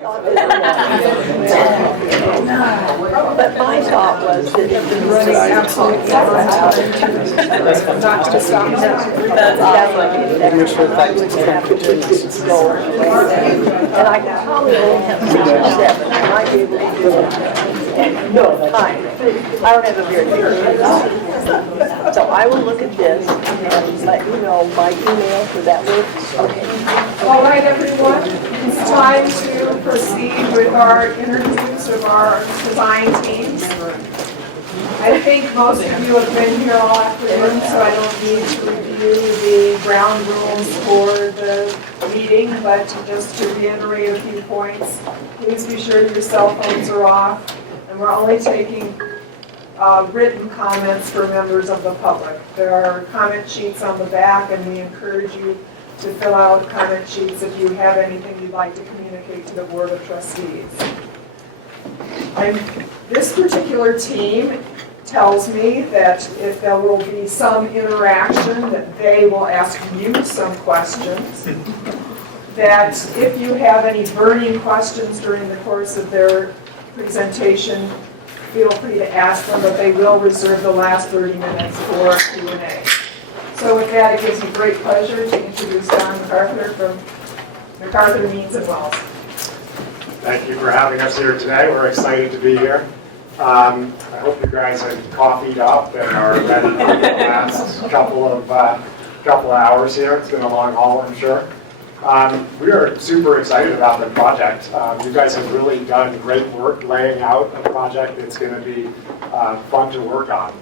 But my thought was that if the running absolutely not to stop that Make sure that and I can probably only have 6 or 7, and I might be able to do it. No, time. I don't have a very big house. So I will look at this and let you know my email for that work. Okay. All right, everyone, it's time to proceed with our interviews of our design teams. I think most of you have been here all afternoon, so I don't need to review the ground rules for the meeting, but just to reiterate a few points, please be sure your cell phones are off, and we're only taking written comments for members of the public. There are comment sheets on the back, and we encourage you to fill out comment sheets if you have anything you'd like to communicate to the Board of Trustees. This particular team tells me that if there will be some interaction, that they will ask you some questions. That if you have any burning questions during the course of their presentation, feel free to ask them, but they will reserve the last 30 minutes for Q&A. So with that, it gives me great pleasure to introduce Don MacArthur from MacArthur Means and Wells. Thank you for having us here today. We're excited to be here. I hope you guys have coffeeed up and are ready for the last couple of hours here. It's been a long haul, I'm sure. We are super excited about the project. You guys have really done great work laying out a project that's going to be fun to work on.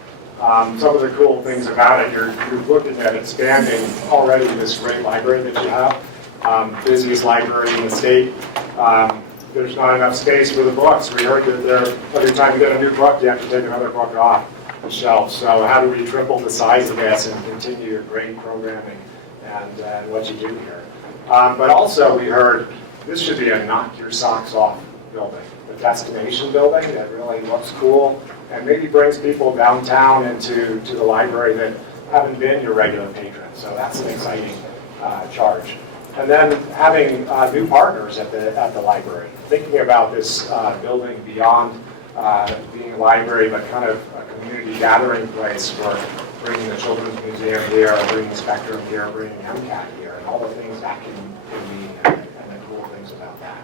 Some of the cool things about it, you're looking at expanding already this great library that you have. Busiest library in the state. There's not enough space for the books. We heard that every time you get a new book, you have to take another book off the shelf. So how do we triple the size of this and continue your great programming and what you do here? But also we heard this should be a knock your socks off building, a destination building that really looks cool and maybe brings people downtown into the library that haven't been your regular patrons. So that's an exciting charge. And then having new partners at the library, thinking about this building beyond being a library, but kind of a community gathering place for bringing the Children's Museum here, bringing Spectrum here, bringing MCAT here, and all the things that can mean and the cool things about that.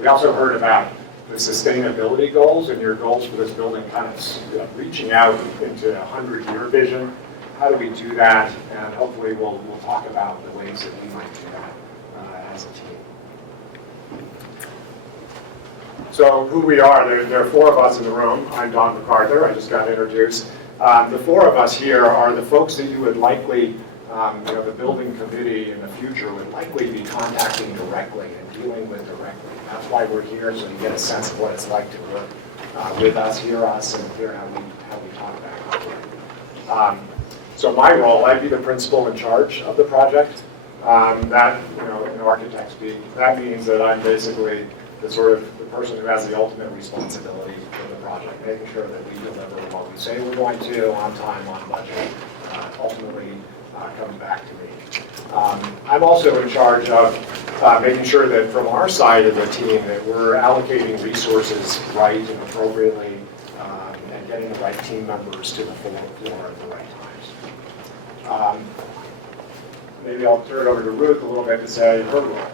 We also heard about the sustainability goals and your goals for this building, kind of reaching out into a 100-year vision. How do we do that? And hopefully we'll talk about the ways that we might do that as a team. So who we are, there are 4 of us in the room. I'm Don MacArthur, I just got introduced. The 4 of us here are the folks that you would likely, the building committee in the future would likely be contacting directly and dealing with directly. That's why we're here, so you get a sense of what it's like to work with us, hear us, and hear how we talk about it. So my role, I'd be the principal in charge of the project. That, in architect speak, that means that I'm basically the person who has the ultimate responsibility for the project, making sure that we deliver what we say we're going to, on time, on budget, ultimately comes back to me. I'm also in charge of making sure that from our side of the team that we're allocating resources right and appropriately and getting the right team members to the floor at the right times. Maybe I'll turn it over to Ruth a little bit to say her role.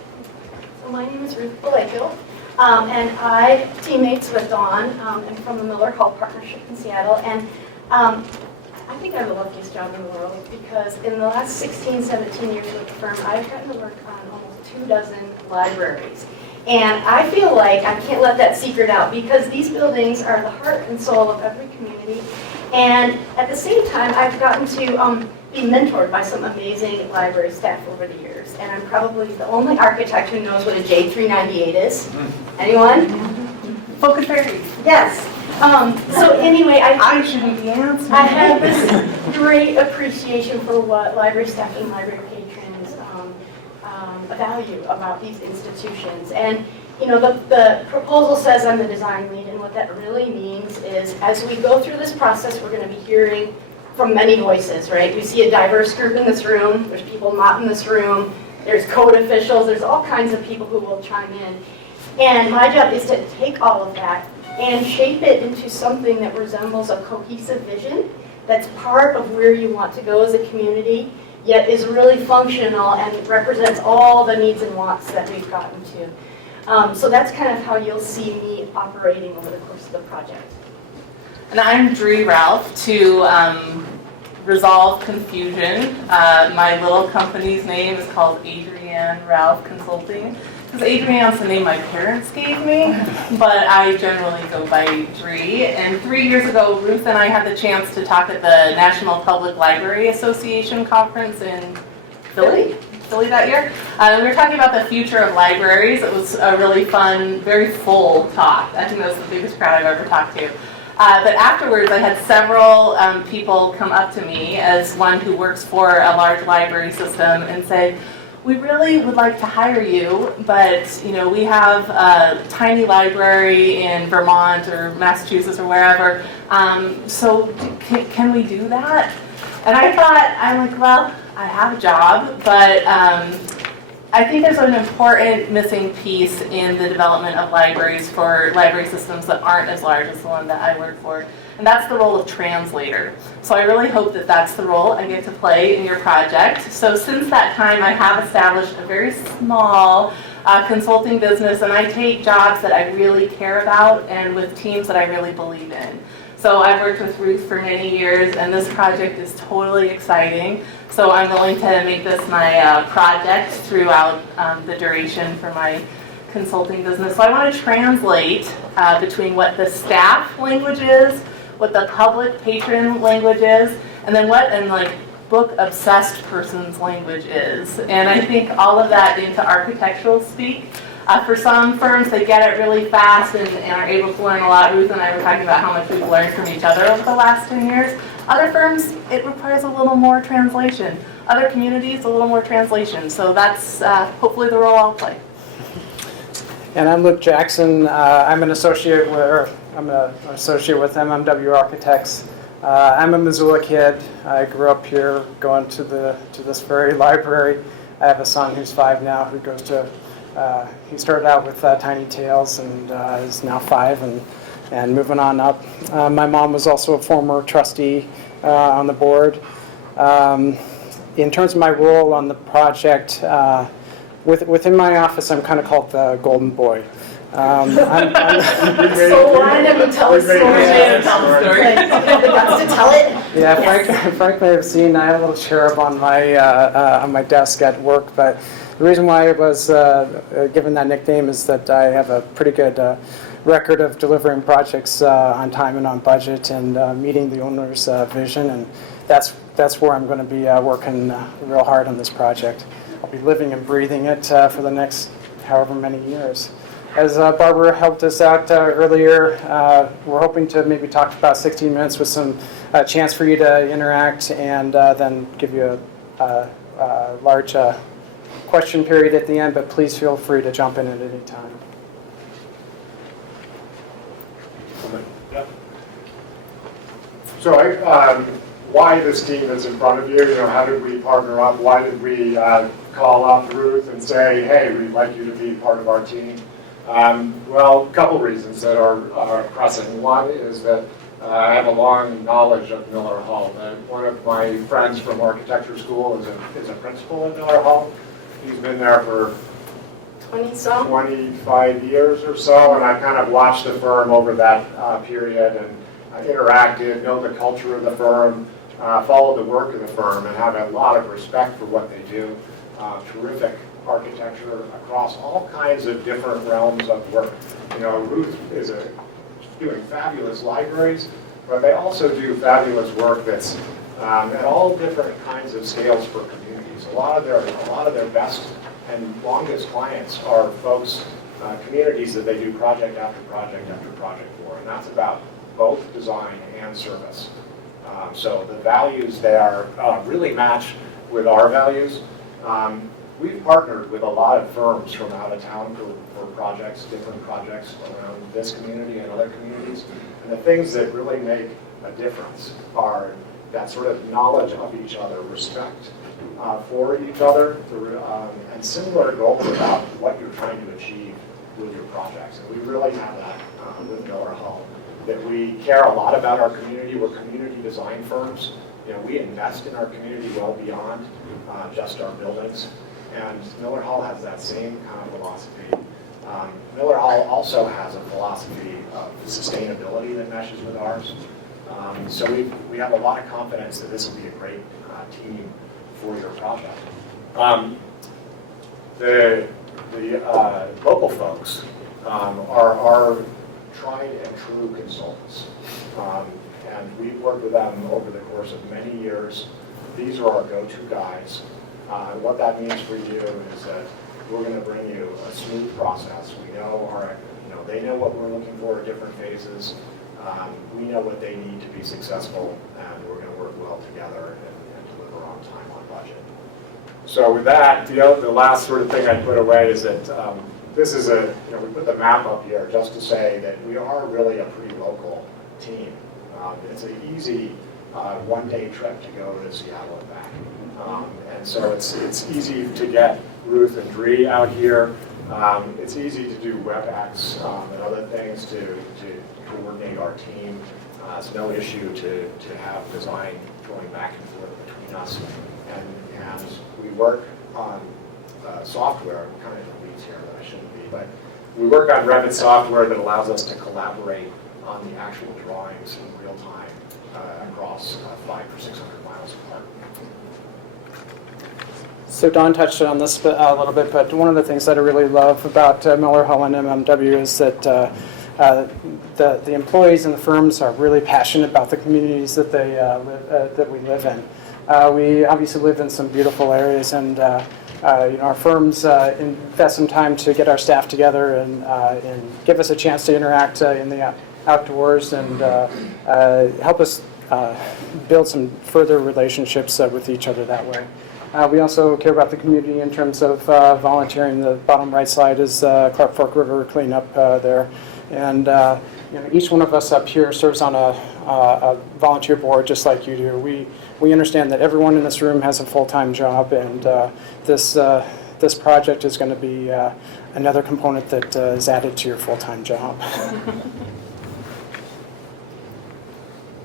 So my name is Ruth Vallejo, and I teammates with Dawn. I'm from the Miller Hall Partnership in Seattle, and I think I have the luckiest job in the world because in the last 16, 17 years with the firm, I've gotten to work on almost 24 libraries. And I feel like I can't let that secret out because these buildings are the heart and soul of every community. And at the same time, I've gotten to be mentored by some amazing library staff over the years. And I'm probably the only architect who knows what a J398 is. Anyone? Focus Fairy. Yes. So anyway, I should be the answer. I have this great appreciation for what library staff and library patrons value about these institutions. And the proposal says I'm the design lead, and what that really means is as we go through this process, we're going to be hearing from many voices, right? We see a diverse group in this room. There's people not in this room. There's code officials. There's all kinds of people who will chime in. And my job is to take all of that and shape it into something that resembles a cohesive vision that's part of where you want to go as a community, yet is really functional and represents all the needs and wants that we've gotten to. So that's kind of how you'll see me operating over the course of the project. And I'm Dree Ralph. To resolve confusion, my little company's name is called Adrienne Ralph Consulting. Because Adrienne's the name my parents gave me, but I generally go by Dree. And 3 years ago, Ruth and I had the chance to talk at the National Public Library Association conference in Philly that year. We were talking about the future of libraries. It was a really fun, very full talk. I think that was the biggest crowd I've ever talked to. But afterwards, I had several people come up to me as one who works for a large library system and say, we really would like to hire you, but we have a tiny library in Vermont or Massachusetts or wherever, so can we do that? And I'm like, well, I have a job, but I think there's an important missing piece in the development of libraries for library systems that aren't as large as the one that I work for, and that's the role of translator. So I really hope that that's the role I get to play in your project. So since that time, I have established a very small consulting business, and I take jobs that I really care about and with teams that I really believe in. So I've worked with Ruth for many years, and this project is totally exciting. So I'm willing to make this my project throughout the duration for my consulting business. So I want to translate between what the staff language is, what the public patron language is, and then what book-obsessed person's language is. And I think all of that into architectural speak. For some firms, they get it really fast and are able to learn a lot. Ruth and I were talking about how much we've learned from each other over the last 10 years. Other firms, it requires a little more translation. Other communities, a little more translation. So that's hopefully the role I'll play. And I'm Luke Jackson. I'm an associate with MMW Architects. I'm a Missoula kid. I grew up here, going to this very library. I have a son who's 5 now, who goes to. He started out with Tiny Tales and is now 5 and moving on up. My mom was also a former trustee on the board. In terms of my role on the project, within my office, I'm kind of called the golden boy. So why don't you tell a story? The guts to tell it? Yeah, Frank may have seen I have a little cherub on my desk at work, but the reason why I was given that nickname is that I have a pretty good record of delivering projects on time and on budget and meeting the owner's vision, and that's where I'm going to be working real hard on this project. I'll be living and breathing it for the next however many years. As Barbara helped us out earlier, we're hoping to maybe talk about 16 minutes with some chance for you to interact and then give you a large question period at the end, but please feel free to jump in at any time. So why this team that's in front of you? How did we partner up? Why did we call up Ruth and say, hey, we'd like you to be part of our team? Well, a couple reasons that are pressing. One is that I have a long knowledge of Miller Hall. One of my friends from architecture school is a principal at Miller Hall. He's been there for 25 years or so, and I kind of watched the firm over that period and interacted, know the culture of the firm, follow the work of the firm, and have a lot of respect for what they do. Terrific architecture across all kinds of different realms of work. Ruth is doing fabulous libraries, but they also do fabulous work that's at all different kinds of scales for communities. A lot of their best and longest clients are folks, communities that they do project after project after project for, and that's about both design and service. So the values there really match with our values. We've partnered with a lot of firms from out of town for projects, different projects around this community and other communities. And the things that really make a difference are that sort of knowledge of each other, respect for each other, and similar goals about what you're trying to achieve with your projects. And we really have that with Miller Hull, that we care a lot about our community. We're community design firms. You know, we invest in our community well beyond just our buildings. And Miller Hull has that same kind of philosophy. Miller Hull also has a philosophy of sustainability that meshes with ours. So we have a lot of confidence that this will be a great team for your project. The local folks are tried and true consultants. And we've worked with them over the course of many years. These are our go-to guys. What that means for you is that we're going to bring you a smooth process. We know they know what we're looking for at different phases. We know what they need to be successful, and we're going to work well together and deliver on time, on budget. So with that, the last sort of thing I'd put away is that this is we put the map up here just to say that we are really a pretty local team. It's an easy one-day trip to go to Seattle and back. And so it's easy to get Ruth and Dree out here. It's easy to do WebEx and other things to coordinate our team. It's no issue to have design going back and forth between us. And we work on software, I'm kind of in the weeds here that I shouldn't be, but we work on Revit software that allows us to collaborate on the actual drawings in real time across 500 or 600 miles apart. So Don touched on this a little bit, but one of the things that I really love about Miller Hull and MMW is that the employees and the firms are really passionate about the communities that that we live in. We obviously live in some beautiful areas, and our firms invest some time to get our staff together and give us a chance to interact in the outdoors and help us build some further relationships with each other that way. We also care about the community in terms of volunteering. The bottom right side is Clark Fork River cleanup there. And each one of us up here serves on a volunteer board just like you do. We understand that everyone in this room has a full-time job, and this project is going to be another component that is added to your full-time job.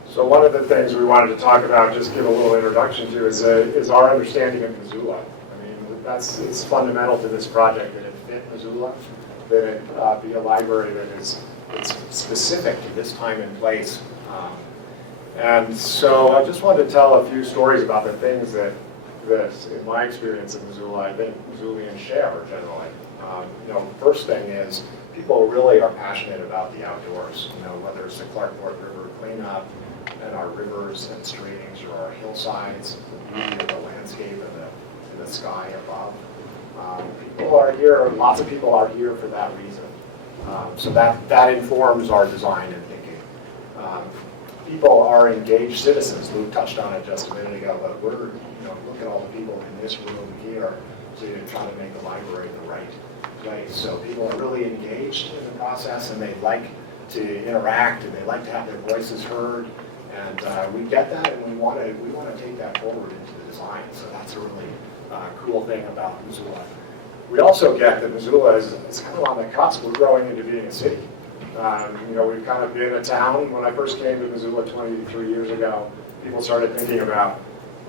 So one of the things we wanted to talk about, just give a little introduction to, is our understanding of Missoula. I mean, it's fundamental to this project that it fit Missoula, that it be a library that it's specific to this time and place. And so I just wanted to tell a few stories about the things that in my experience in Missoula, I think Missoulians share generally. First thing is people really are passionate about the outdoors. Whether it's the Clark Fork River cleanup, and our rivers and streams, or our hillsides, the beauty of the landscape and the sky above. People are here, lots of people are here for that reason. So that informs our design and thinking. People are engaged citizens. Luke touched on it just a minute ago, but we're, look at all the people in this room here to try to make the library the right place. So people are really engaged in the process, and they like to interact, and they like to have their voices heard. And we get that, and we want to take that forward into the design. So that's a really cool thing about Missoula. We also get that Missoula is kind of on the cusp. We're growing into being a city. We've kind of been a town. When I first came to Missoula 23 years ago, people started thinking about,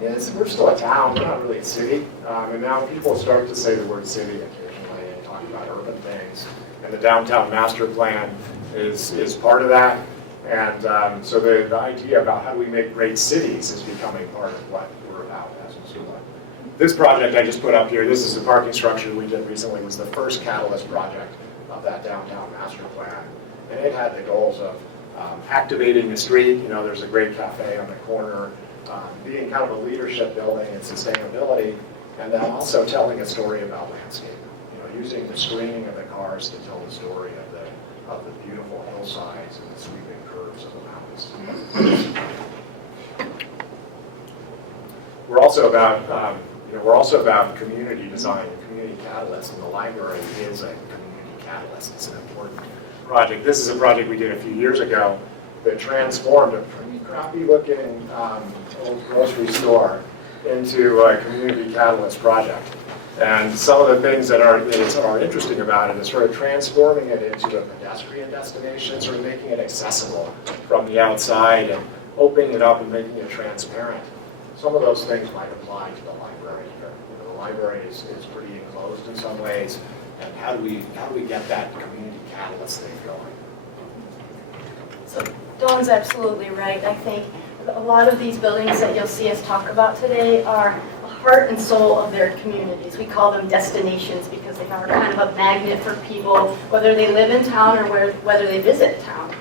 we're still a town, we're not really a city. And now people start to say the word city occasionally and talk about urban things. And the downtown master plan is part of that. And so the idea about how do we make great cities is becoming part of what we're about as Missoula. This project I just put up here, this is a parking structure we did recently, was the first catalyst project of that downtown master plan. And it had the goals of activating the street. There's a great cafe on the corner, being kind of a leadership building and sustainability, and then also telling a story about landscape. Using the screening of the cars to tell the story of the beautiful hillsides and the sweeping curves of the mountains. We're also about community design and community catalyst, and the library is a community catalyst. It's an important project. This is a project we did a few years ago that transformed a pretty crappy looking old grocery store into a community catalyst project. And some of the things that are interesting about it is sort of transforming it into a pedestrian destination, sort of making it accessible from the outside and opening it up and making it transparent. Some of those things might apply to the library here. You know, the library is pretty enclosed in some ways, and how do we get that community catalyst thing going? So Dawn's absolutely right. I think a lot of these buildings that you'll see us talk about today are the heart and soul of their communities. We call them destinations because they are kind of a magnet for people, whether they live in town or whether they visit town.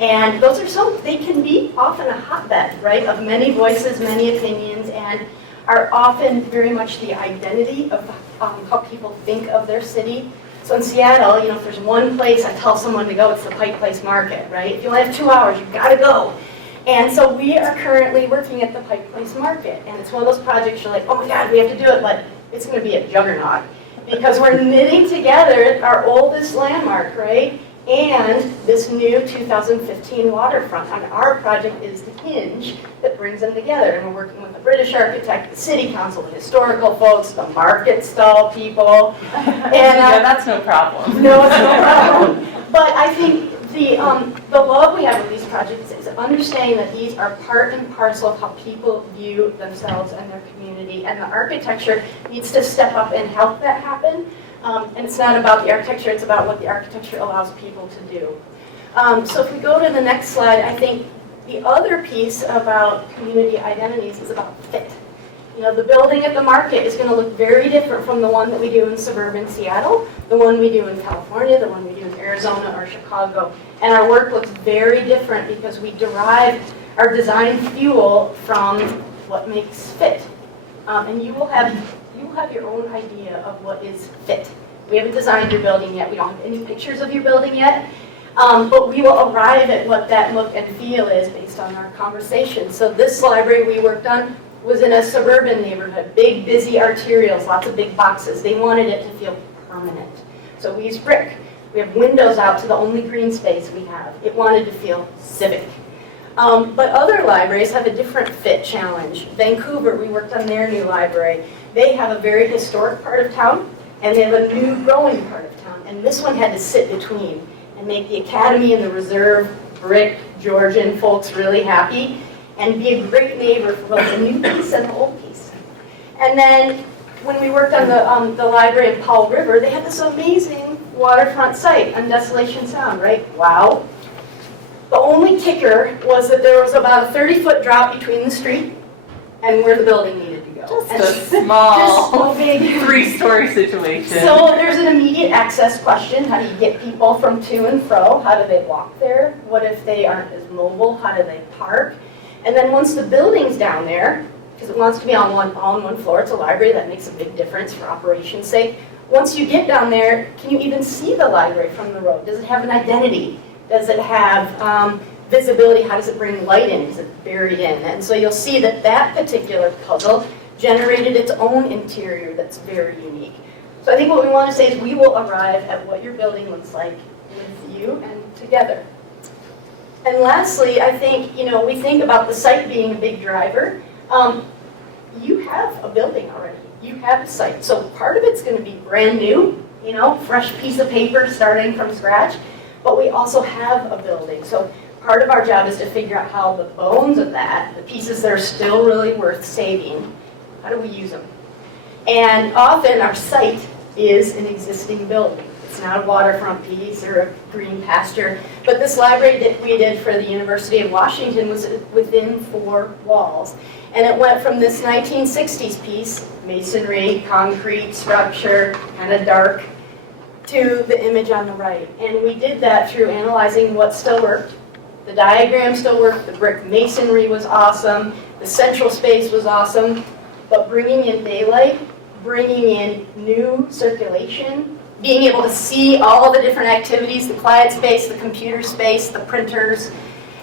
And those are they can be often a hotbed, right, of many voices, many opinions, and are often very much the identity of how people think of their city. So in Seattle, you know, if there's one place I tell someone to go, it's the Pike Place Market, right? If you only have 2 hours, you've got to go. And so we are currently working at the Pike Place Market, and it's one of those projects you're like, oh my God, we have to do it, but it's going to be a juggernaut because we're knitting together our oldest landmark, right? And this new 2015 waterfront. And our project is the hinge that brings them together. And we're working with the British architect, the city council, the historical folks, the market stall people. And yeah, that's no problem. No, it's no problem. But I think the love we have with these projects is understanding that these are part and parcel of how people view themselves and their community. And the architecture needs to step up and help that happen. And it's not about the architecture, it's about what the architecture allows people to do. So if we go to the next slide, I think the other piece about community identities is about fit. You know, the building at the market is going to look very different from the one that we do in suburban Seattle, the one we do in California, the one we do in Arizona or Chicago. And our work looks very different because we derive our design fuel from what makes fit. And you will have your own idea of what is fit. We haven't designed your building yet. We don't have any pictures of your building yet. But we will arrive at what that look and feel is based on our conversation. So this library we worked on was in a suburban neighborhood, big, busy arterials, lots of big boxes. They wanted it to feel permanent. So we used brick. We have windows out to the only green space we have. It wanted to feel civic. But other libraries have a different fit challenge. Vancouver, we worked on their new library. They have a very historic part of town, and they have a new growing part of town. And this one had to sit between and make the Academy and the Reserve brick Georgian folks really happy and be a great neighbor for both the new piece and the old piece. And then when we worked on the library in Powell River, they had this amazing waterfront site on Desolation Sound, right? Wow. The only kicker was that there was about a 30-foot drop between the street and where the building needed to go. Just a small, just so big. 3-story situation. So there's an immediate access question. How do you get people from to and fro? How do they walk there? What if they aren't as mobile? How do they park? And then once the building's down there, because it wants to be all on one floor, it's a library, that makes a big difference for operations sake. Once you get down there, can you even see the library from the road? Does it have an identity? Does it have visibility? How does it bring light in? Is it buried in? And so you'll see that that particular puzzle generated its own interior that's very unique. So I think what we want to say is we will arrive at what your building looks like with you and together. And lastly, I think, you know, we think about the site being a big driver. You have a building already. You have a site. So part of it's going to be brand new, you know, fresh piece of paper starting from scratch. But we also have a building. So part of our job is to figure out how the bones of that, the pieces that are still really worth saving, how do we use them? And often our site is an existing building. It's not a waterfront piece or a green pasture. But this library that we did for the University of Washington was within 4 walls. And it went from this 1960s piece, masonry, concrete structure, kind of dark, to the image on the right. And we did that through analyzing what still worked. The diagram still worked, the brick masonry was awesome, the central space was awesome, but bringing in daylight, bringing in new circulation, being able to see all the different activities, the client space, the computer space, the printers,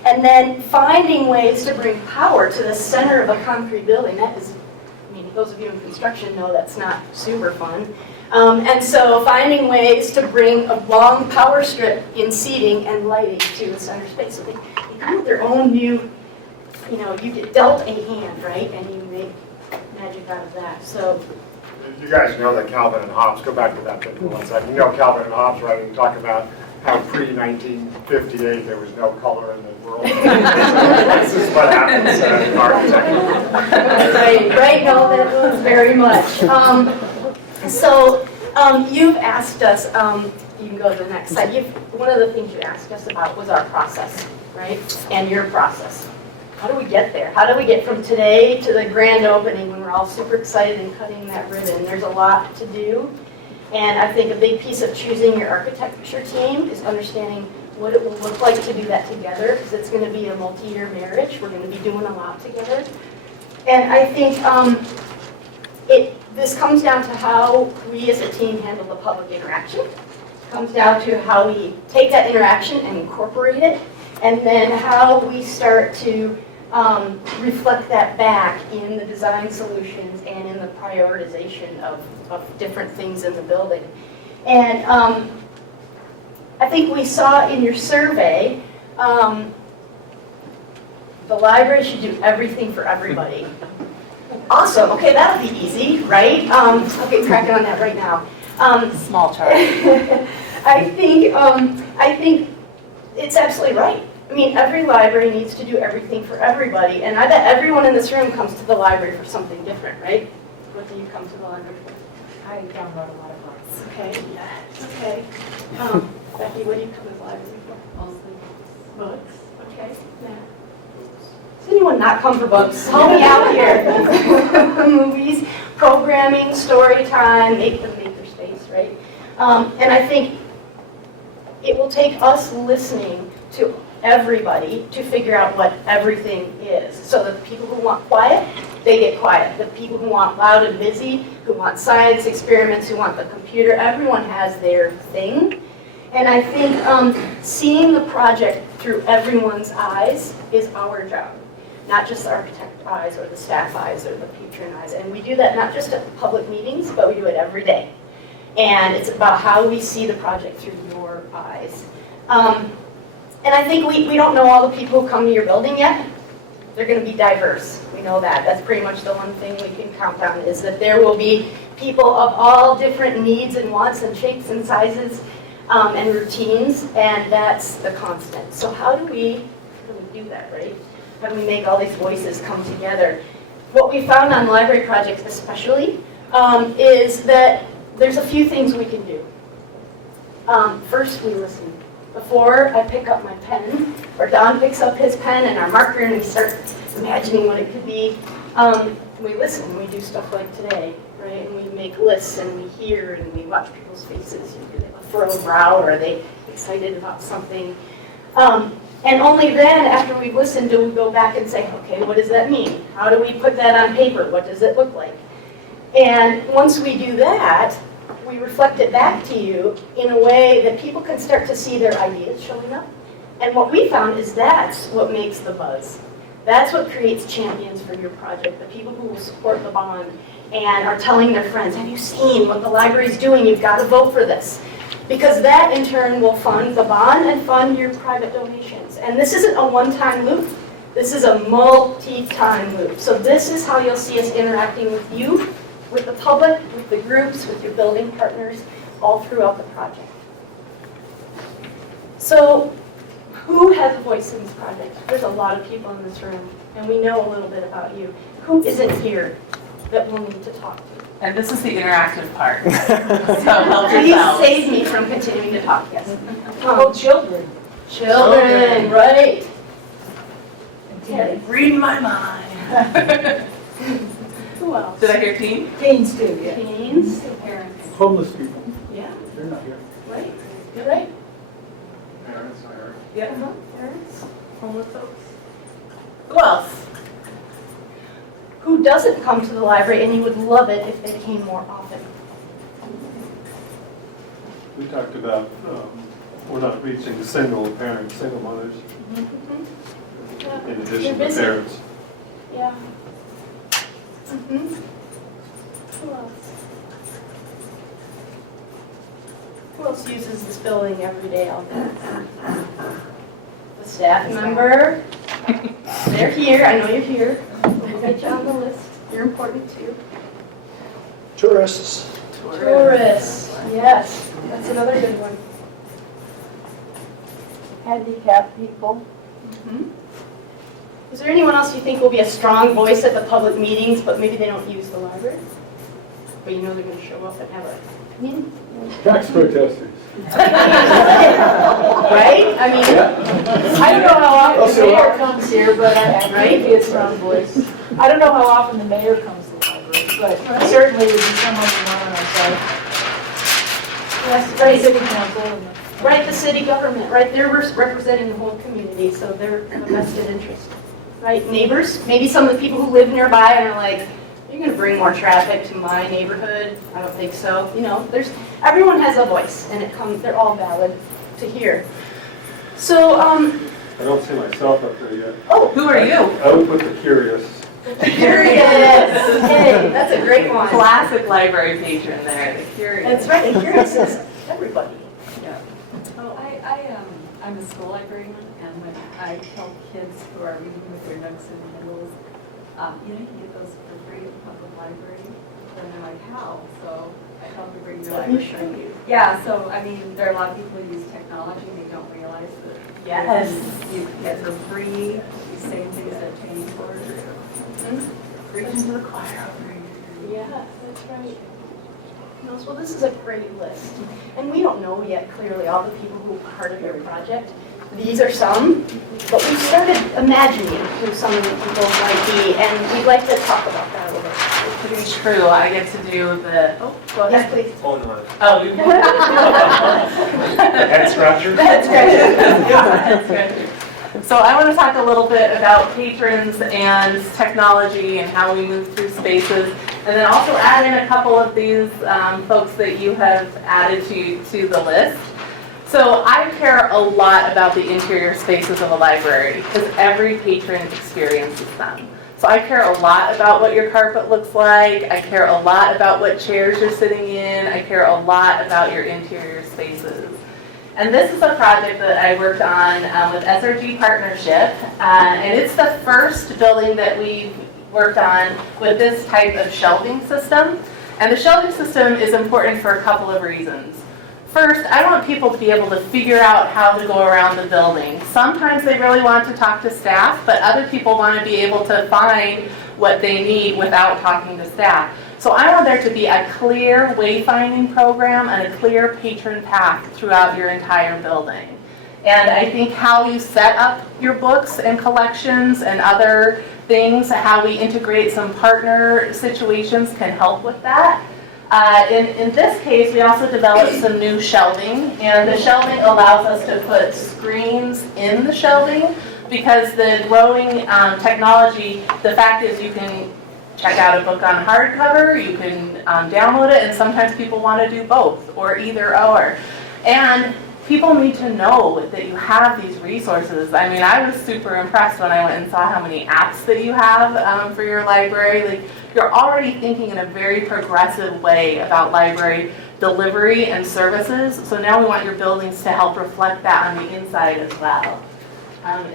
and then finding ways to bring power to the center of a concrete building. That is, I mean, those of you in construction know that's not super fun. And so finding ways to bring a long power strip in seating and lighting to the center space. So they kind of their own new, you know, you get dealt a hand, right? And you make magic out of that. So you guys know that Calvin and Hobbes, go back to that thing for 1 second. You know Calvin and Hobbes, right? And talk about how pre-1958 there was no color in the world. This is what happens in architecture. Right, no, that was very much. You've asked us, you can go to the next slide. One of the things you asked us about was our process, right? And your process. How do we get there? How do we get from today to the grand opening when we're all super excited and cutting that ribbon? There's a lot to do. And I think a big piece of choosing your architecture team is understanding what it will look like to do that together, because it's going to be a multi-year marriage. We're going to be doing a lot together. And I think this comes down to how we as a team handle the public interaction. It comes down to how we take that interaction and incorporate it, and then how we start to reflect that back in the design solutions and in the prioritization of different things in the building. And I think we saw in your survey, the library should do everything for everybody. Awesome, okay, that'll be easy, right? Okay, cracking on that right now. Small chart. I think it's absolutely right. I mean, every library needs to do everything for everybody, and I bet everyone in this room comes to the library for something different, right? What do you come to the library for? I download a lot of books. Okay, yeah, okay. Becky, what do you come to the library for? Mostly Books, okay. Matt? Does anyone not come for books? Help me out here. Movies, programming, story time, make the makerspace, right? And I think it will take us listening to everybody to figure out what everything is. So the people who want quiet, they get quiet. The people who want loud and busy, who want science experiments, who want the computer, everyone has their thing. And I think seeing the project through everyone's eyes is our job. Not just the architect eyes or the staff eyes or the patron eyes. And we do that not just at public meetings, but we do it every day. And it's about how we see the project through your eyes. And I think we don't know all the people who come to your building yet. They're going to be diverse. We know that. That's pretty much the one thing we can count on, is that there will be people of all different needs and wants and shapes and sizes and routines, and that's the constant. So how do we do that, right? How do we make all these voices come together? What we found on library projects especially is that there's a few things we can do. First, we listen. Before I pick up my pen, or Don picks up his pen and our marker and we start imagining what it could be, we listen. We do stuff like today, right? And we make lists and we hear and we watch people's faces. Do they have a furrowed brow, or are they excited about something? And only then, after we've listened, do we go back and say, okay, what does that mean? How do we put that on paper? What does it look like? And once we do that, we reflect it back to you in a way that people can start to see their ideas showing up. And what we found is that's what makes the buzz. That's what creates champions for your project, the people who will support the bond and are telling their friends, have you seen what the library's doing? You've got to vote for this. Because that, in turn, will fund the bond and fund your private donations. And this isn't a one-time loop. This is a multi-time loop. So this is how you'll see us interacting with you, with the public, with the groups, with your building partners, all throughout the project. So who has a voice in this project? There's a lot of people in this room, and we know a little bit about you. Who isn't here that we'll need to talk to? And this is the interactive part. So help Please yourselves. save me from continuing to talk, yes. Oh, children. Children, right. Okay. Read my mind. Who else? Did I hear teen? Teens too, yeah. Teens. parents. Homeless people, Yeah, they're not here. right. You're right. Parents, I heard. Yeah. Parents. Homeless folks. Who else? Who doesn't come to the library and you would love it if they came more often? We talked about, we're not reaching single parents, single mothers, Yeah. in You're addition to busy. parents. Yeah. Who else? Who else uses this building every day all day? The staff member. They're here. I know you're here. We'll get you on the list. You're important too. Tourists. Tourists, yes, that's another good one. Handicapped people. Is there anyone else you think will be a strong voice at the public meetings, but maybe they don't use the library? But you know they're going to show up and have a meeting? Tax protesters. Right? I mean, I don't know how often Also- the mayor comes here, but I think he'd be a strong voice. I don't know how often the mayor comes to the library, but certainly would be someone from on our side. yes, Right, right, city council. and the- right, the city government, right, they're representing the whole community, so they're a vested interest. Right, neighbors, maybe some of the people who live nearby and are like, you're gonna bring more traffic to my neighborhood? I don't think so. You know, everyone has a voice and they're all valid to hear. So, I don't see myself up there yet. Who are you? I would put the curious. curious, okay, that's a great one. Classic library patron there, the curious. That's right, and curious is everybody. Oh, I'm a school librarian, and when I tell kids who are reading with their nooks and noodles, you can get those for free at the public library. And they're like, how? So I tell them to bring their Let me library. show you. Yeah, so I mean, there are a lot of people who use technology, and they don't realize that Yes. you can get for free these same things that are paying for. Preaching to the choir. Yeah, that's right. No, well, this is a great list. And we don't know yet clearly all the people who are part of your project. These are some, but we've started imagining who some of the people might be, and we'd like to talk about that a little bit. To be true, I get to do the, go ahead. Yes, please. Oh, you Head scratcher? That's good. So I want to talk a little bit about patrons and technology and how we move through spaces, and then also add in a couple of these folks that you have added to the list. So I care a lot about the interior spaces of a library because every patron experiences them. So I care a lot about what your carpet looks like. I care a lot about what chairs you're sitting in. I care a lot about your interior spaces. And this is a project that I worked on with SRG Partnership, and it's the first building that we've worked on with this type of shelving system. And the shelving system is important for a couple of reasons. First, I want people to be able to figure out how to go around the building. Sometimes they really want to talk to staff, but other people want to be able to find what they need without talking to staff. So I want there to be a clear wayfinding program and a clear patron path throughout your entire building. And I think how you set up your books and collections and other things, how we integrate some partner situations can help with that. In this case, we also developed some new shelving, and the shelving allows us to put screens in the shelving because the growing technology, the fact is you can check out a book on hardcover, you can download it, and sometimes people want to do both or either or. And people need to know that you have these resources. I mean, I was super impressed when I went and saw how many apps that you have for your library. Like, you're already thinking in a very progressive way about library delivery and services. So now we want your buildings to help reflect that on the inside as well.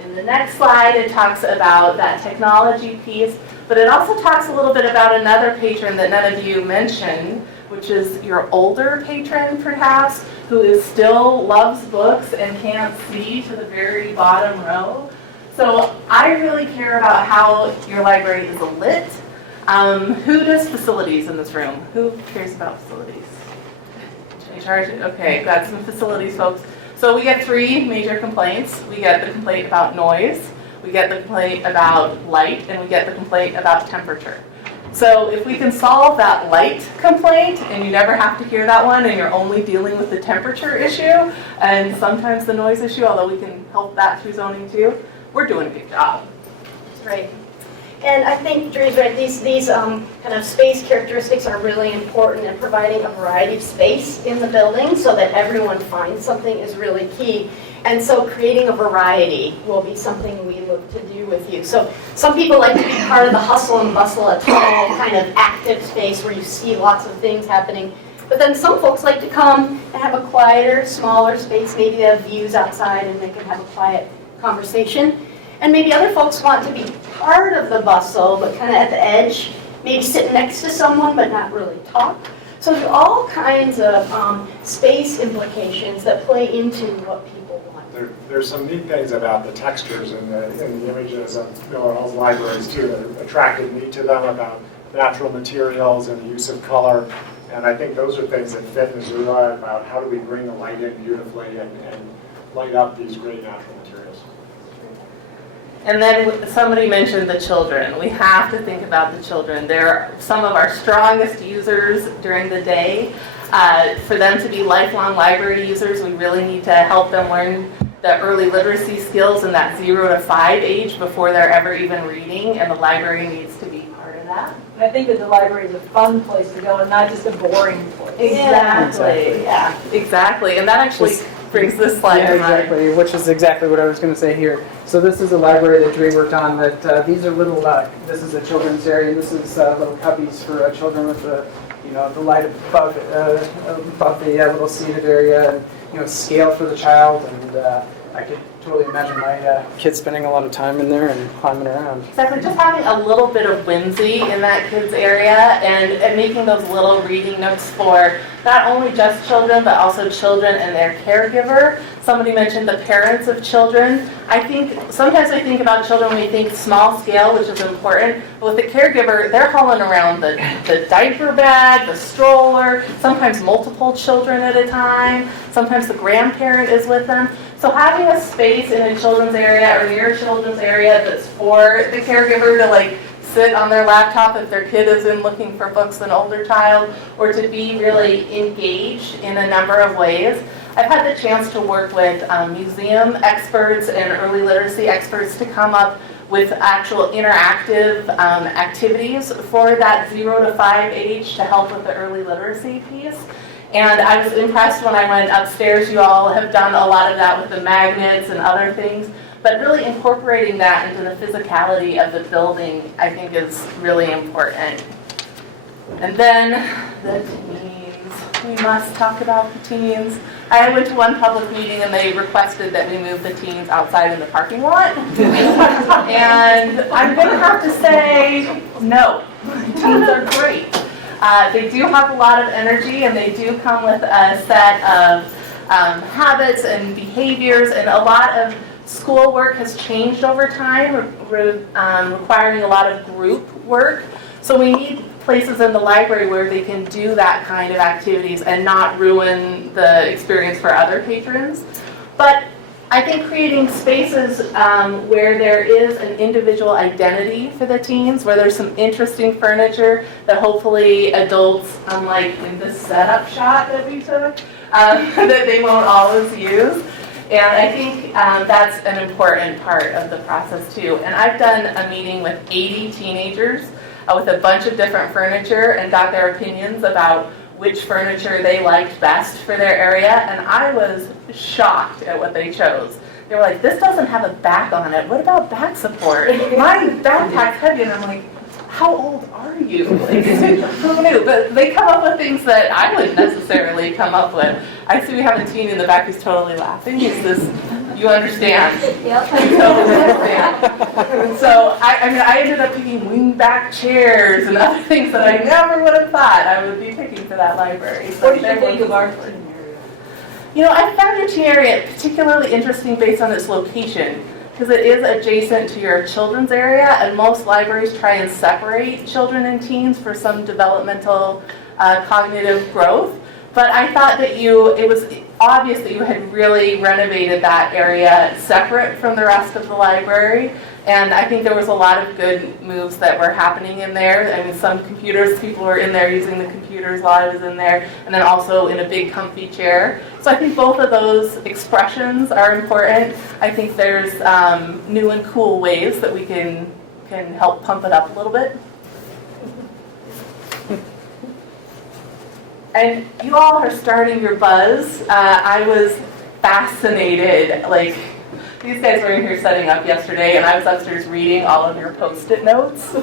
In the next slide, it talks about that technology piece, but it also talks a little bit about another patron that none of you mentioned, which is your older patron, perhaps, who still loves books and can't see to the very bottom row. So I really care about how your library is lit. Who does facilities in this room? Who cares about facilities? In charge? Okay, got some facilities folks. So we get three major complaints. We get the complaint about noise, we get the complaint about light, and we get the complaint about temperature. So if we can solve that light complaint, and you never have to hear that one, and you're only dealing with the temperature issue, and sometimes the noise issue, although we can help that through zoning too, we're doing a good job. That's right. And I think Drew's right, these kind of space characteristics are really important, and providing a variety of space in the building so that everyone finds something is really key. And so creating a variety will be something we look to do with you. So some people like to be part of the hustle and bustle, a tall kind of active space where you see lots of things happening. But then some folks like to come and have a quieter, smaller space. Maybe they have views outside and they can have a quiet conversation. And maybe other folks want to be part of the bustle, but kind of at the edge, maybe sit next to someone but not really talk. So there's all kinds of space implications that play into what people want. There's some neat things about the textures and the images of Miller Hall's libraries too that attracted me to them, about natural materials and the use of color. And I think those are things that fit Missoula, about how do we bring the light in beautifully and light up these great natural materials. And then somebody mentioned the children. We have to think about the children. They're some of our strongest users during the day. For them to be lifelong library users, we really need to help them learn the early literacy skills in that 0 to 5 age before they're ever even reading, and the library needs to be part of that. And I think that the library is a fun place to go and not just a boring place. Exactly. Yeah, exactly. And that actually brings this slide Yeah, to mind. exactly, which is exactly what I was going to say here. So this is a library that Dre worked on. That these are little. This is a children's area, and this is little cubbies for children with the, the light above the little seated area, and scale for the child. And I could totally imagine my kids spending a lot of time in there and climbing around. Exactly, just having a little bit of whimsy in that kids area and making those little reading nooks for not only just children, but also children and their caregiver. Somebody mentioned the parents of children. Sometimes I think about children when we think small scale, which is important, but with the caregiver, they're hauling around the diaper bag, the stroller, sometimes multiple children at a time, sometimes the grandparent is with them. So having a space in a children's area or near a children's area that's for the caregiver to sit on their laptop if their kid is in looking for books, an older child, or to be really engaged in a number of ways. I've had the chance to work with museum experts and early literacy experts to come up with actual interactive activities for that 0 to 5 age to help with the early literacy piece. And I was impressed when I went upstairs. You all have done a lot of that with the magnets and other things. But really incorporating that into the physicality of the building, I think, is really important. And then the teens. We must talk about the teens. I went to one public meeting and they requested that we move the teens outside in the parking lot. And I'm going to have to say, no. Teens are great. They do have a lot of energy, and they do come with a set of habits and behaviors, and a lot of schoolwork has changed over time, requiring a lot of group work. So we need places in the library where they can do that kind of activities and not ruin the experience for other patrons. But I think creating spaces where there is an individual identity for the teens, where there's some interesting furniture that hopefully adults, unlike in this setup shot that we took, that they won't always use. And I think that's an important part of the process too. And I've done a meeting with 80 teenagers with a bunch of different furniture and got their opinions about which furniture they liked best for their area, and I was shocked at what they chose. They were like, this doesn't have a back on it. What about back support? My backpack's heavy, and I'm like, how old are you? Who knew? But they come up with things that I wouldn't necessarily come up with. I see we have a teen in the back who's totally laughing. He's this, you understand. Yep. You totally understand. So I ended up picking wingback chairs and other things that I never would have thought I would be picking for that library. So What did you think of our teen area? I found your teen area particularly interesting based on its location, because it is adjacent to your children's area, and most libraries try and separate children and teens for some developmental cognitive growth. But I thought that it was obvious that you had really renovated that area separate from the rest of the library. And I think there was a lot of good moves that were happening in there. I mean, some computers, people were in there using the computers while I was in there, and then also in a big comfy chair. So I think both of those expressions are important. I think there's new and cool ways that we can help pump it up a little bit. And you all are starting your buzz. I was fascinated. These guys were in here setting up yesterday, and I was upstairs reading all of your Post-it notes.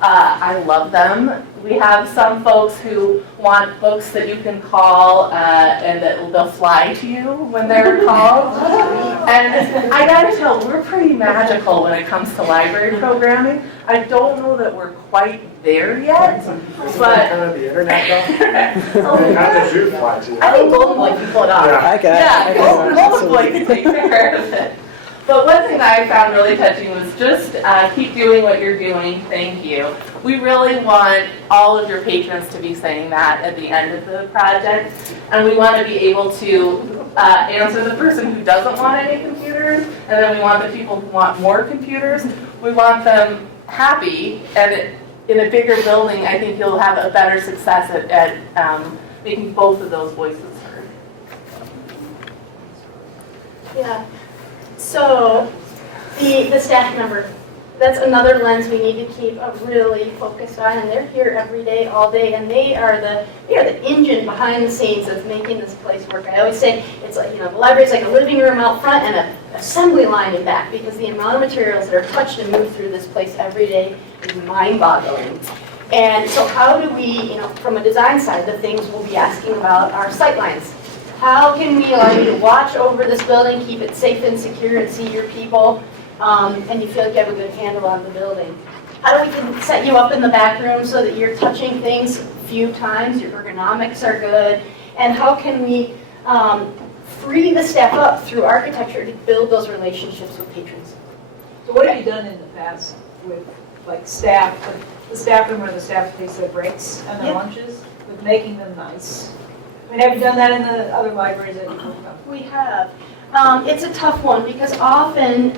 I love them. We have some folks who want books that you can call and that they'll fly to you when they're called. And I gotta tell, we're pretty magical when it comes to library programming. I don't know that we're quite there yet, but Kind of the internet though. How did you fly to? I think Golden Boy can pull it off. I get yeah, it. Golden Boy can take care of it. But one thing that I found really touching was just keep doing what you're doing. Thank you. We really want all of your patrons to be saying that at the end of the project, and we want to be able to answer the person who doesn't want any computers, and then we want the people who want more computers. We want them happy, and in a bigger building, I think you'll have a better success at making both of those voices heard. Yeah. So, the staff member, that's another lens we need to keep really focused on, and they're here every day, all day, and they are the engine behind the scenes of making this place work. I always say it's like, the library's like a living room out front and an assembly line in back, because the amount of materials that are touched and moved through this place every day is mind-boggling. And so how do we, from a design side, the things we'll be asking about are sightlines. How can we allow you to watch over this building, keep it safe and secure, and see your people, and you feel like you have a good handle on the building? How do we can set you up in the back room so that you're touching things a few times, your ergonomics are good, and how can we free the staff up through architecture to build those relationships with patrons? So what have you done in the past with, like, staff, the staff room where the staff takes their breaks and their lunches, with making them nice? I mean, have you done that in the other libraries that you've worked on? We have. It's a tough one because often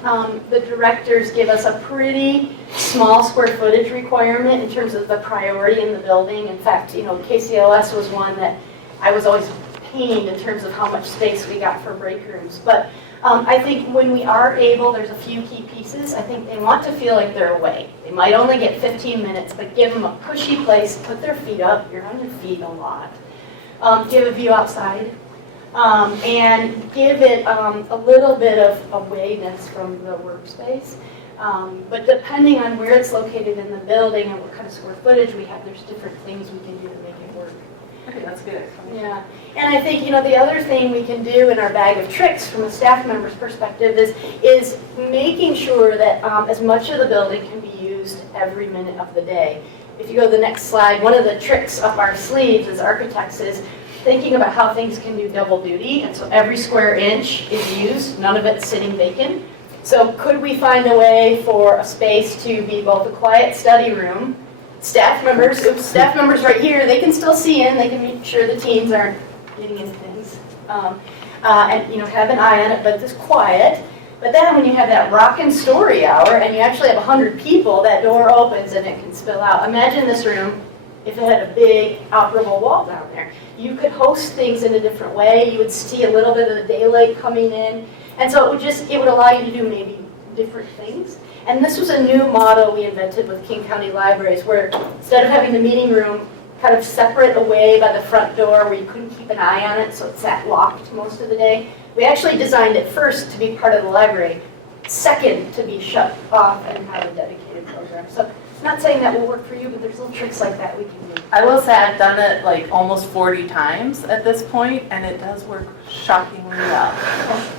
the directors give us a pretty small square footage requirement in terms of the priority in the building. In fact, KCLS was one that I was always pained in terms of how much space we got for break rooms. But I think when we are able, there's a few key pieces. I think they want to feel like they're away. They might only get 15 minutes, but give them a pushy place, put their feet up. You're on your feet a lot. Give a view outside, and give it a little bit of awayness from the workspace. But depending on where it's located in the building and what kind of square footage we have, there's different things we can do to make it work. Okay, that's good. Yeah, and I think, the other thing we can do in our bag of tricks from a staff member's perspective is making sure that as much of the building can be used every minute of the day. If you go to the next slide, one of the tricks up our sleeves as architects is thinking about how things can do double duty, and so every square inch is used, none of it's sitting vacant. So could we find a way for a space to be both a quiet study room, staff members right here, they can still see in, they can make sure the teens aren't getting into things, and have an eye on it, but it's quiet. But then when you have that rockin' story hour and you actually have 100 people, that door opens and it can spill out. Imagine this room if it had a big operable wall down there. You could host things in a different way. You would see a little bit of the daylight coming in. And so it would allow you to do maybe different things. And this was a new model we invented with King County Libraries, where instead of having the meeting room kind of separate away by the front door where you couldn't keep an eye on it, so it sat locked most of the day, we actually designed it first to be part of the library, second to be shut off and have a dedicated program. So not saying that will work for you, but there's little tricks like that we can do. I will say I've done it like almost 40 times at this point, and it does work shockingly well.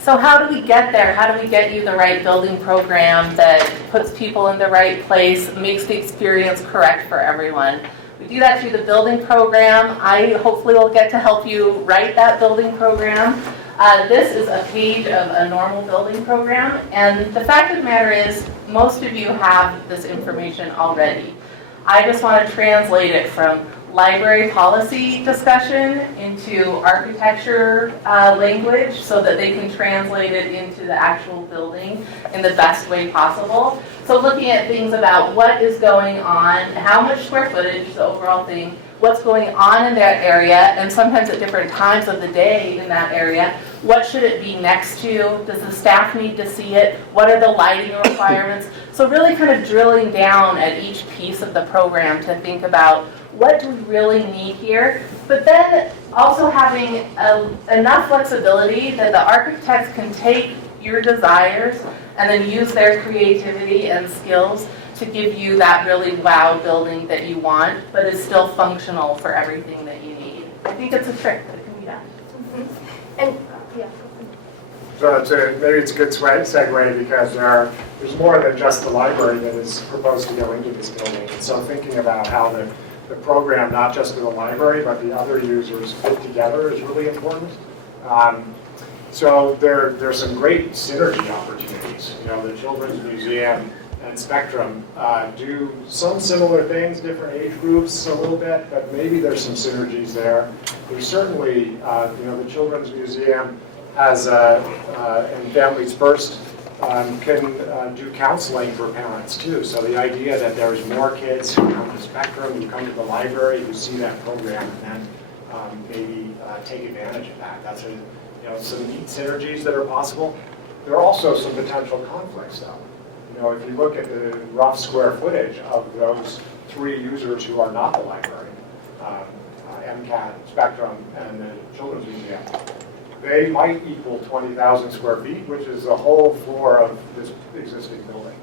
So how do we get there? How do we get you the right building program that puts people in the right place, makes the experience correct for everyone? We do that through the building program. I hopefully will get to help you write that building program. This is a page of a normal building program, and the fact of the matter is most of you have this information already. I just want to translate it from library policy discussion into architecture language so that they can translate it into the actual building in the best way possible. So looking at things about what is going on, how much square footage, the overall thing, what's going on in that area, and sometimes at different times of the day in that area. What should it be next to? Does the staff need to see it? What are the lighting requirements? So really kind of drilling down at each piece of the program to think about what do we really need here, but then also having enough flexibility that the architects can take your desires and then use their creativity and skills to give you that really wow building that you want, but is still functional for everything that you need. I think it's a trick that can be done. And, yeah. So maybe it's a good segue because there's more than just the library that is proposed to go into this building. And so thinking about how the program, not just to the library, but the other users fit together is really important. So there's some great synergy opportunities. You know, the Children's Museum and Spectrum do some similar things, different age groups a little bit, but maybe there's some synergies there. There's certainly, you know, the Children's Museum has, and Families First can do counseling for parents too. So the idea that there's more kids who come to Spectrum, who come to the library, who see that program, and then maybe take advantage of that. That's some neat synergies that are possible. There are also some potential conflicts though. You know, if you look at the rough square footage of those 3 users who are not the library, MCAT, Spectrum, and the Children's Museum, they might equal 20,000 square feet, which is the whole floor of this existing building.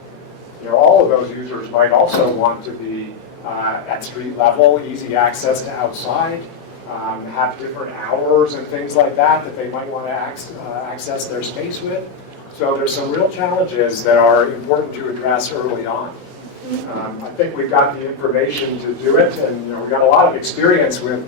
You know, all of those users might also want to be at street level, easy access to outside, have different hours and things like that they might want to access their space with. So there's some real challenges that are important to address early on. I think we've got the information to do it, and you know, we've got a lot of experience with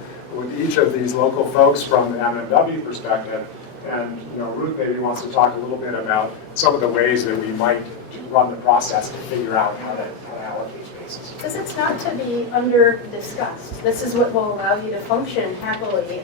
each of these local folks from the MMW perspective. And you know, Ruth maybe wants to talk a little bit about some of the ways that we might run the process to figure out how to allocate spaces. Because it's not to be under-discussed. This is what will allow you to function happily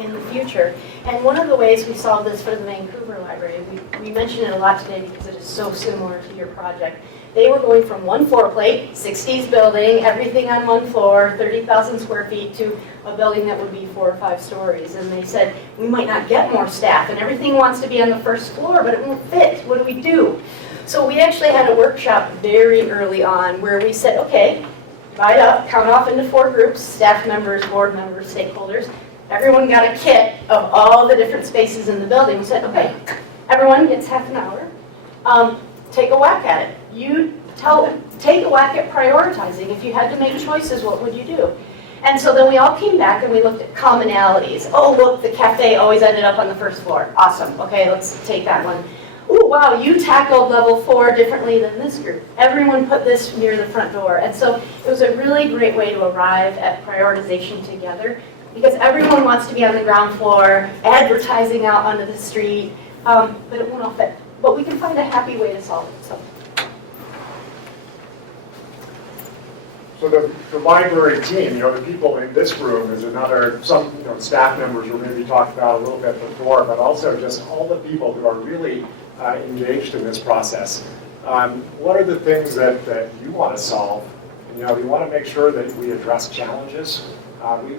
in the future. And one of the ways we solved this for the Vancouver Library, we mention it a lot today because it is so similar to your project. They were going from one floor plate, 60s building, everything on one floor, 30,000 square feet, to a building that would be 4 or 5 stories. And they said, we might not get more staff, and everything wants to be on the first floor, but it won't fit. What do we do? So we actually had a workshop very early on where we said, okay, divide up, count off into 4 groups, staff members, board members, stakeholders. Everyone got a kit of all the different spaces in the building. We said, okay, everyone gets half an hour. Take a whack at it. Take a whack at prioritizing. If you had to make choices, what would you do? And so then we all came back and we looked at commonalities. Oh, look, the cafe always ended up on the first floor. Awesome. Okay, let's take that one. Oh, wow, you tackled level 4 differently than this group. Everyone put this near the front door. And so it was a really great way to arrive at prioritization together because everyone wants to be on the ground floor, advertising out onto the street, but it won't all fit. But we can find a happy way to solve it. So the library team, you know, the people in this room is another, some staff members were maybe talked about a little bit before, but also just all the people who are really engaged in this process. What are the things that you want to solve? And, you know, we want to make sure that we address challenges.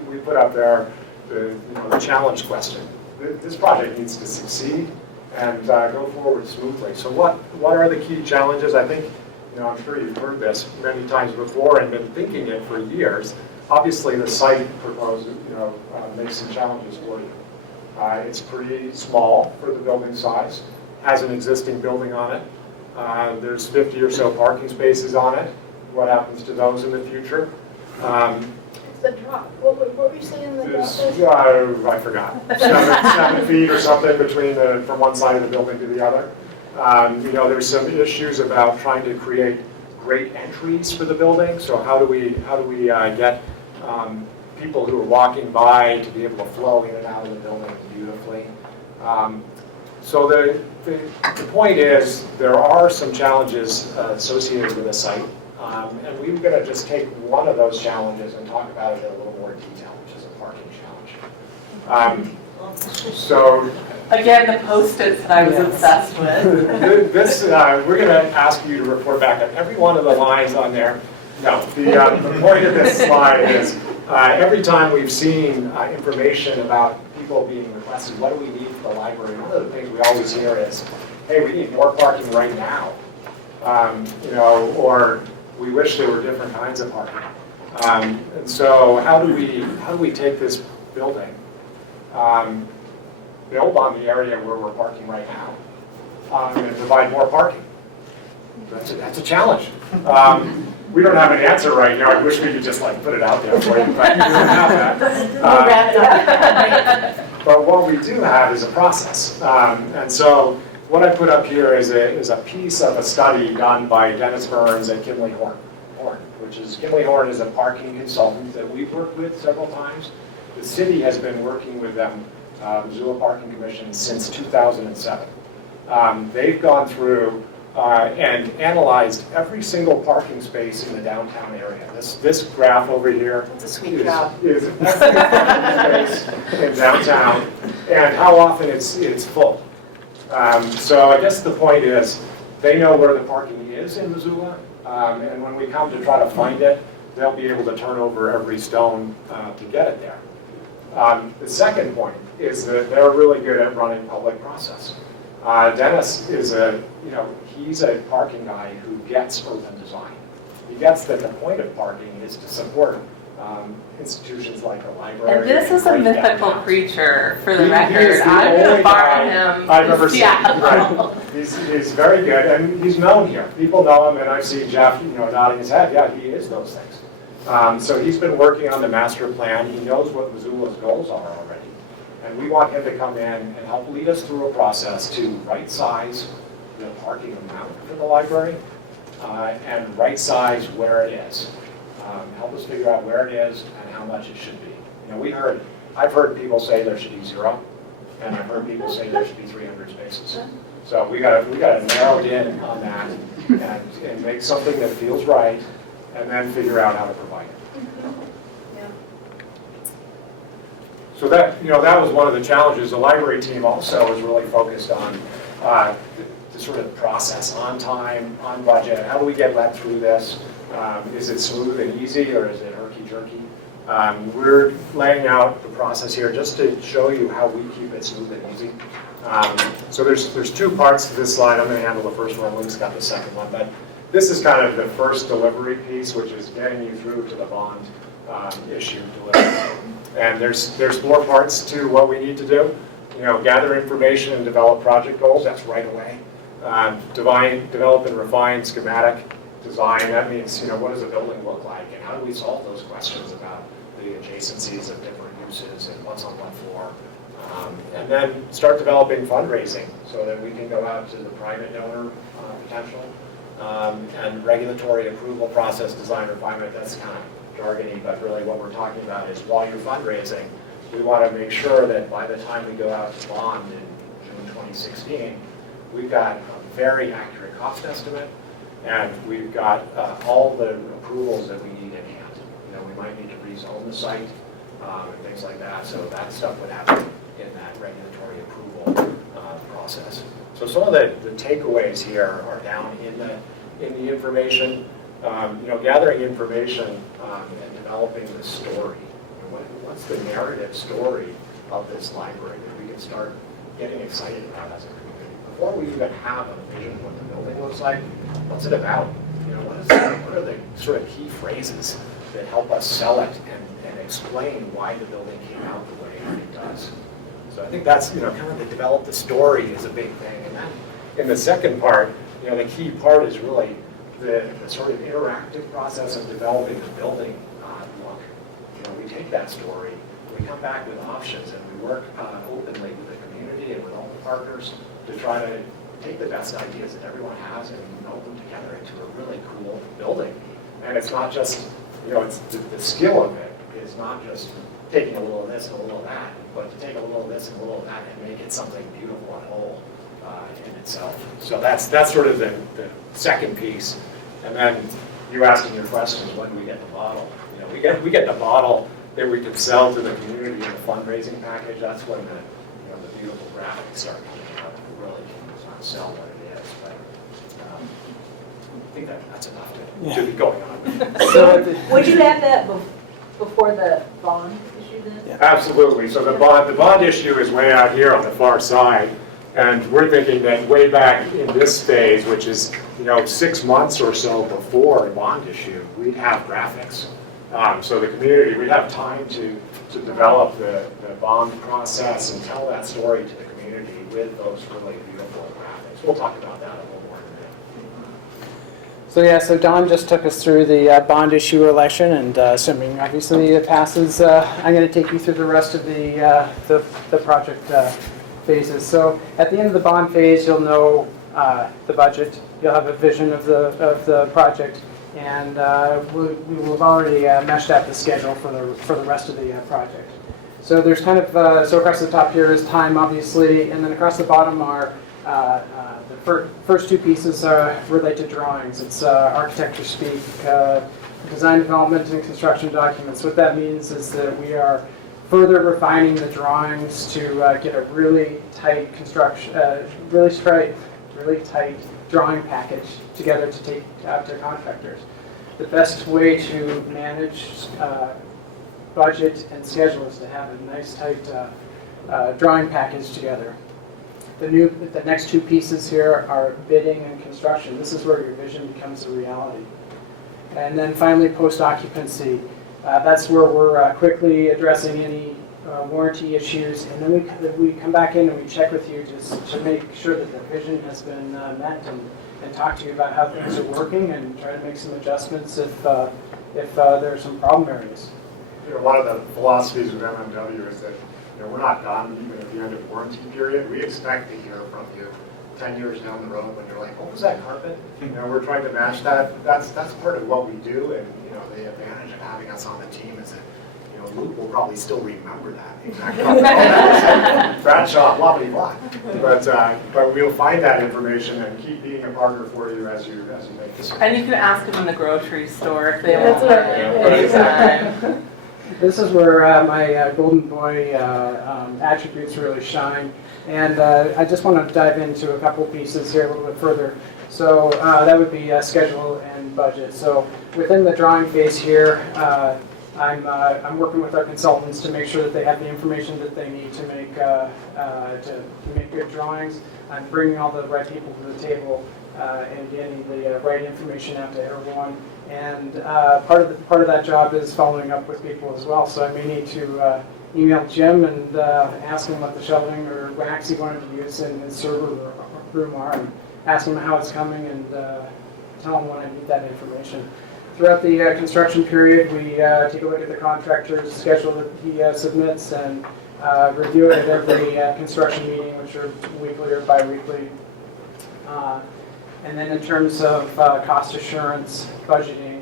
We put up there the challenge question. This project needs to succeed and go forward smoothly. So what are the key challenges? I think, you know, I'm sure you've heard this many times before and been thinking it for years. Obviously, the site proposed, makes some challenges for you. It's pretty small for the building size. Has an existing building on it. There's 50 or so parking spaces on it. What happens to those in the future? It's the drop. What were you saying? There's, I forgot, 7 feet or something between from one side of the building to the other. There's some issues about trying to create great entries for the building. So how do we get people who are walking by to be able to flow in and out of the building beautifully? So the point is there are some challenges associated with the site, and we're going to just take one of those challenges and talk about it in a little more detail, which is a parking challenge. Again, the Post-its that I was obsessed with. We're going to ask you to report back on every one of the lines on there. No, the point of this slide is every time we've seen information about people being requested, what do we need for the library? One of the things we always hear is, hey, we need more parking right now. Or we wish there were different kinds of parking. And so how do we take this building, build on the area where we're parking right now, and provide more parking. That's a challenge. We don't have an answer right now. I wish we could just like put it out there for you, but we don't have that. But what we do have is a process. And so what I put up here is a piece of a study done by Dennis Burns and Kimley Horn, Kimley Horn is a parking consultant that we've worked with several times. The city has been working with them, Missoula Parking Commission, since 2007. They've gone through and analyzed every single parking space in the downtown area. This graph over here That's a sweet job. is every parking space in downtown and how often it's full. So I guess the point is they know where the parking is in Missoula, and when we come to try to find it, they'll be able to turn over every stone to get it there. The second point is that they're really good at running public process. Dennis is he's a parking guy who gets urban design. He gets that the point of parking is to support institutions like a library. And this is a great mythical downtowns. creature, for the He is record. the I'm going only to borrow guy him. I've ever seen. Yeah. Right. He's very good, and he's known here. People know him, and I've seen Jeff, nodding his head. Yeah, he is those things. So he's been working on the master plan. He knows what Missoula's goals are already, and we want him to come in and help lead us through a process to right size the parking amount for the library and right size where it is. Help us figure out where it is and how much it should be. I've heard people say there should be 0, and I've heard people say there should be 300 spaces. So we got to narrow it in on that and make something that feels right, and then figure out how to provide it. So that was one of the challenges. The library team also is really focused on the sort of process, on time, on budget. How do we get led through this? Is it smooth and easy, or is it herky-jerky? We're laying out the process here just to show you how we keep it smooth and easy. So there's 2 parts to this slide. I'm going to handle the first one. Luke's got the second one. But this is kind of the first delivery piece, which is getting you through to the bond issue delivery. And there's more parts to what we need to do. Gather information and develop project goals. That's right away. Develop and refine schematic design. That means, what does a building look like, and how do we solve those questions about the adjacencies of different uses and what's on what floor. And then start developing fundraising so that we can go out to the private donor potential and regulatory approval process, design refinement. That's kind of jargony, but really what we're talking about is while you're fundraising, we want to make sure that by the time we go out to bond in June 2016, we've got a very accurate cost estimate, and we've got all the approvals that we need in hand. We might need to rezone the site and things like that, so that stuff would happen in that regulatory approval process. So some of the takeaways here are down in the information. Gathering information and developing the story. What's the narrative story of this library that we can start getting excited about as a community? Before we even have a vision of what the building looks like, what's it about? What are the sort of key phrases that help us sell it and explain why the building came out the way it does? So I think that's, kind of the develop the story is a big thing. And then in the second part, the key part is really the sort of interactive process of developing the building look. We take that story, we come back with options, and we work openly with the community and with all the partners to try to take the best ideas that everyone has and meld them together into a really cool building. And it's not just, it's the skill of it is not just taking a little of this and a little of that, but to take a little of this and a little of that and make it something beautiful and whole in itself. So that's sort of the second piece. And then you asked in your questions, when do we get the model? We get the model that we can sell to the community in the fundraising package. That's when the beautiful graphics start coming out and really can sell what it is. But I think that's enough to be going on. So would you have that before the bond issue then? Yeah. Absolutely. So the bond issue is way out here on the far side. And we're thinking that way back in this phase, which is 6 months or so before the bond issue, we'd have graphics. So the community, we'd have time to develop the bond process and tell that story to the community with those really beautiful graphics. we'll talk about that a little more today. So yeah, so Don just took us through the bond issue election, and assuming obviously it passes, I'm going to take you through the rest of the project phases. So at the end of the bond phase, you'll know the budget. You'll have a vision of the project, and we will have already meshed out the schedule for the rest of the project. So there's kind of so across the top here is time, obviously, and then across the bottom are the first two pieces relate to drawings. It's architecture speak, design development and construction documents. What that means is that we are further refining the drawings to get a really tight construction, really tight drawing package together to take out to contractors. The best way to manage budget and schedule is to have a nice tight drawing package together. The next two pieces here are bidding and construction. This is where your vision becomes a reality. And then finally, post-occupancy. That's where we're quickly addressing any warranty issues, and then we come back in and we check with you just to make sure that the vision has been met, and talk to you about how things are working and try to make some adjustments if there are some problem areas. You know, one of the philosophies of MMW is that we're not done even at the end of warranty period. We expect to hear from you 10 years down the road when you're like, what was that carpet? We're trying to match that. That's part of what we do, and the advantage of having us on the team is that Luke will probably still remember that exact carpet. Bradshaw, blah blah blah. But we'll find that information and keep being a partner for you as you make this. And you can ask them in the grocery store if they want That's anytime. This is where my golden boy attributes really shine. And I just want to dive into a couple pieces here a little bit further. So that would be schedule and budget. So within the drawing phase here, I'm working with our consultants to make sure that they have the information that they need to make good drawings. I'm bringing all the right people to the table and getting the right information out to everyone. And part of that job is following up with people as well. So I may need to email Jim and ask him what the shelving or racks he wanted to use in his server room are, and ask him how it's coming, and tell him when I need that information. Throughout the construction period, we take a look at the contractor's schedule that he submits and review it at every construction meeting, which are weekly or bi-weekly. And then in terms of cost assurance, budgeting,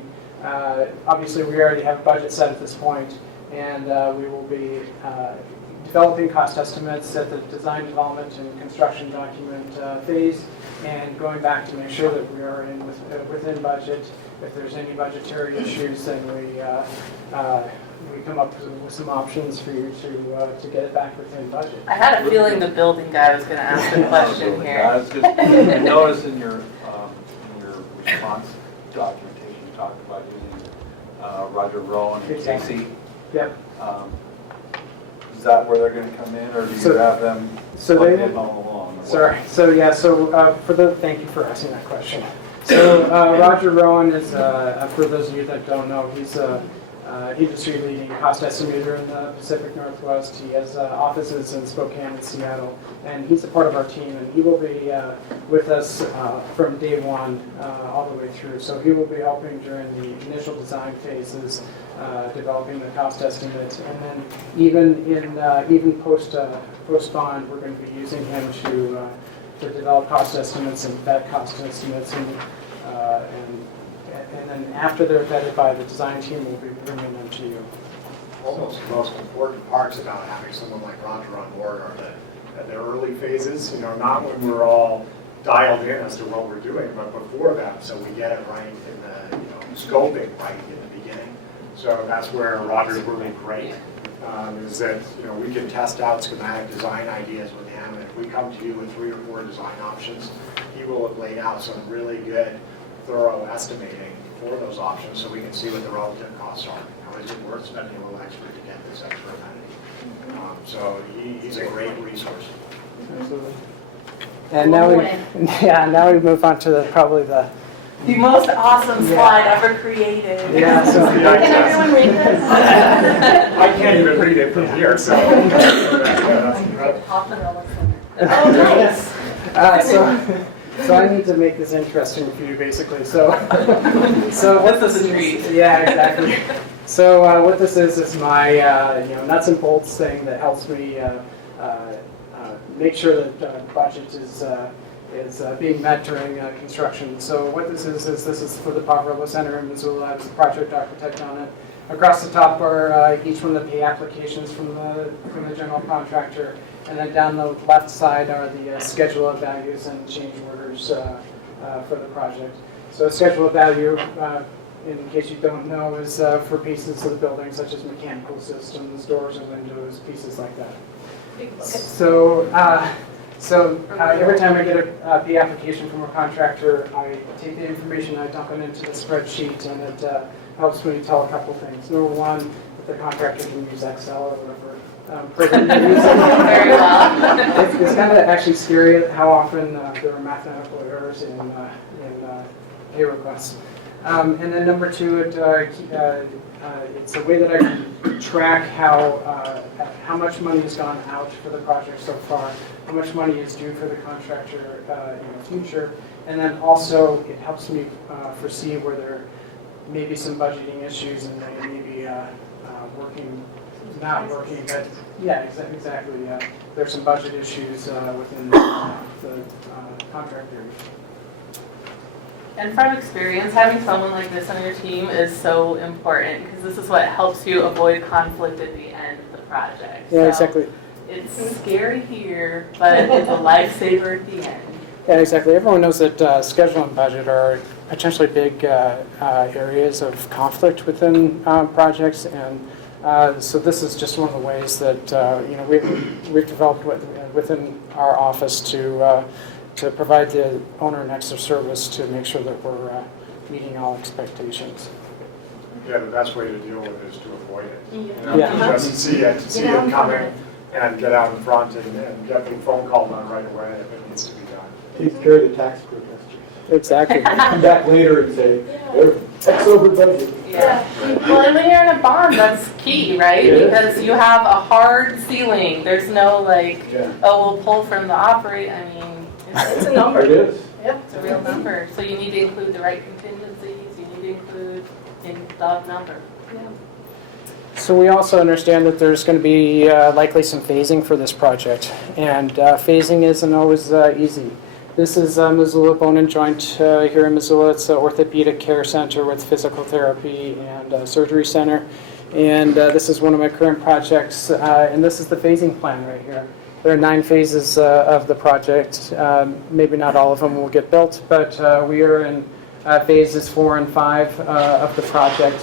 obviously we already have a budget set at this point, and we will be developing cost estimates at the design, development, and construction document phase, and going back to make sure that we are within budget. If there's any budgetary issues, then we come up with some options for you to get it back within budget. I had a feeling the building guy was going to ask a question here. I noticed in your response documentation, you talked about using Roger Rowan and Casey. Yep. Is that where they're going to come in, or do you have them plugged in all along? Sorry. So yeah. So thank you for asking that question. So Roger Rowan is, for those of you that don't know, he's an industry-leading cost estimator in the Pacific Northwest. He has offices in Spokane and Seattle, and he's a part of our team, and he will be with us from day one all the way through. So he will be helping during the initial design phases, developing the cost estimate, and then even post-bond, we're going to be using him to develop cost estimates and vet cost estimates, and then after they're vetted by the design team, we'll be bringing them to you. Almost the most important parts about having someone like Roger on board are the early phases, not when we're all dialed in as to what we're doing, but before that, so we get it right in the scoping right in the beginning. So that's where Roger's really great, is that we can test out schematic design ideas with him, and if we come to you with 3 or 4 design options, he will have laid out some really good, thorough estimating for those options, so we can see what the relative costs are. Is it worth spending a little extra to get this extra amenity? So he's a great resource. Absolutely. And now we move on to probably the most awesome slide ever created. Yeah. So Can everyone read this? I can't even read it from here, so that's incredible. Oh, nice. So I need to make this interesting for you, basically. So what This is a treat. Yeah, exactly. So what this is my nuts and bolts thing that helps me make sure that the budget is being met during construction. So what this is for the Poverello Center in Missoula. I was the project architect on it. Across the top are each one of the pay applications from the general contractor, and then down the left side are the schedule of values and change orders for the project. So a schedule of value, in case you don't know, is for pieces of the building such as mechanical systems, doors and windows, pieces like that. So every time I get a pay application from a contractor, I take the information, I dump it into the spreadsheet, and it helps me tell a couple things. Number one, that the contractor can use Excel or whatever program they're using. Very well. It's kind of actually scary how often there are mathematical errors in pay requests. And then number two, it's a way that I can track how much money has gone out for the project so far, how much money is due for the contractor in the future, and then also it helps me foresee where there may be some budgeting issues and they may be not working, but yeah, exactly. There's some budget issues within the contractor. And from experience, having someone like this on your team is so important because this is what helps you avoid conflict at the end of the project. Yeah, So exactly. it's scary here, but it's a lifesaver at the end. Yeah, exactly. Everyone knows that schedule and budget are potentially big areas of conflict within projects, and so this is just one of the ways that we've developed within our office to provide the owner an extra service to make sure that we're meeting all expectations. Yeah, the best way to deal with it is to avoid it. Yeah. Just see it coming and get out in front and get the phone call done right away if it needs to be done. Takes care of the tax protesters. Exactly. Come back later and say, "We're X over budget." Yeah. Well, and when you're in a bond, that's key, right? Yeah. Because you have a hard ceiling. There's no like, Yeah. oh, we'll pull from the operate. I mean, It's a number. It is. it's a real number. So you need to include the right contingencies. You need to include in the number. So we also understand that there's going to be likely some phasing for this project, and phasing isn't always easy. This is Missoula Bone and Joint here in Missoula. It's an orthopedic care center with physical therapy and surgery center, and this is one of my current projects, and this is the phasing plan right here. There are 9 phases of the project. Maybe not all of them will get built, but we are in phases 4 and 5 of the project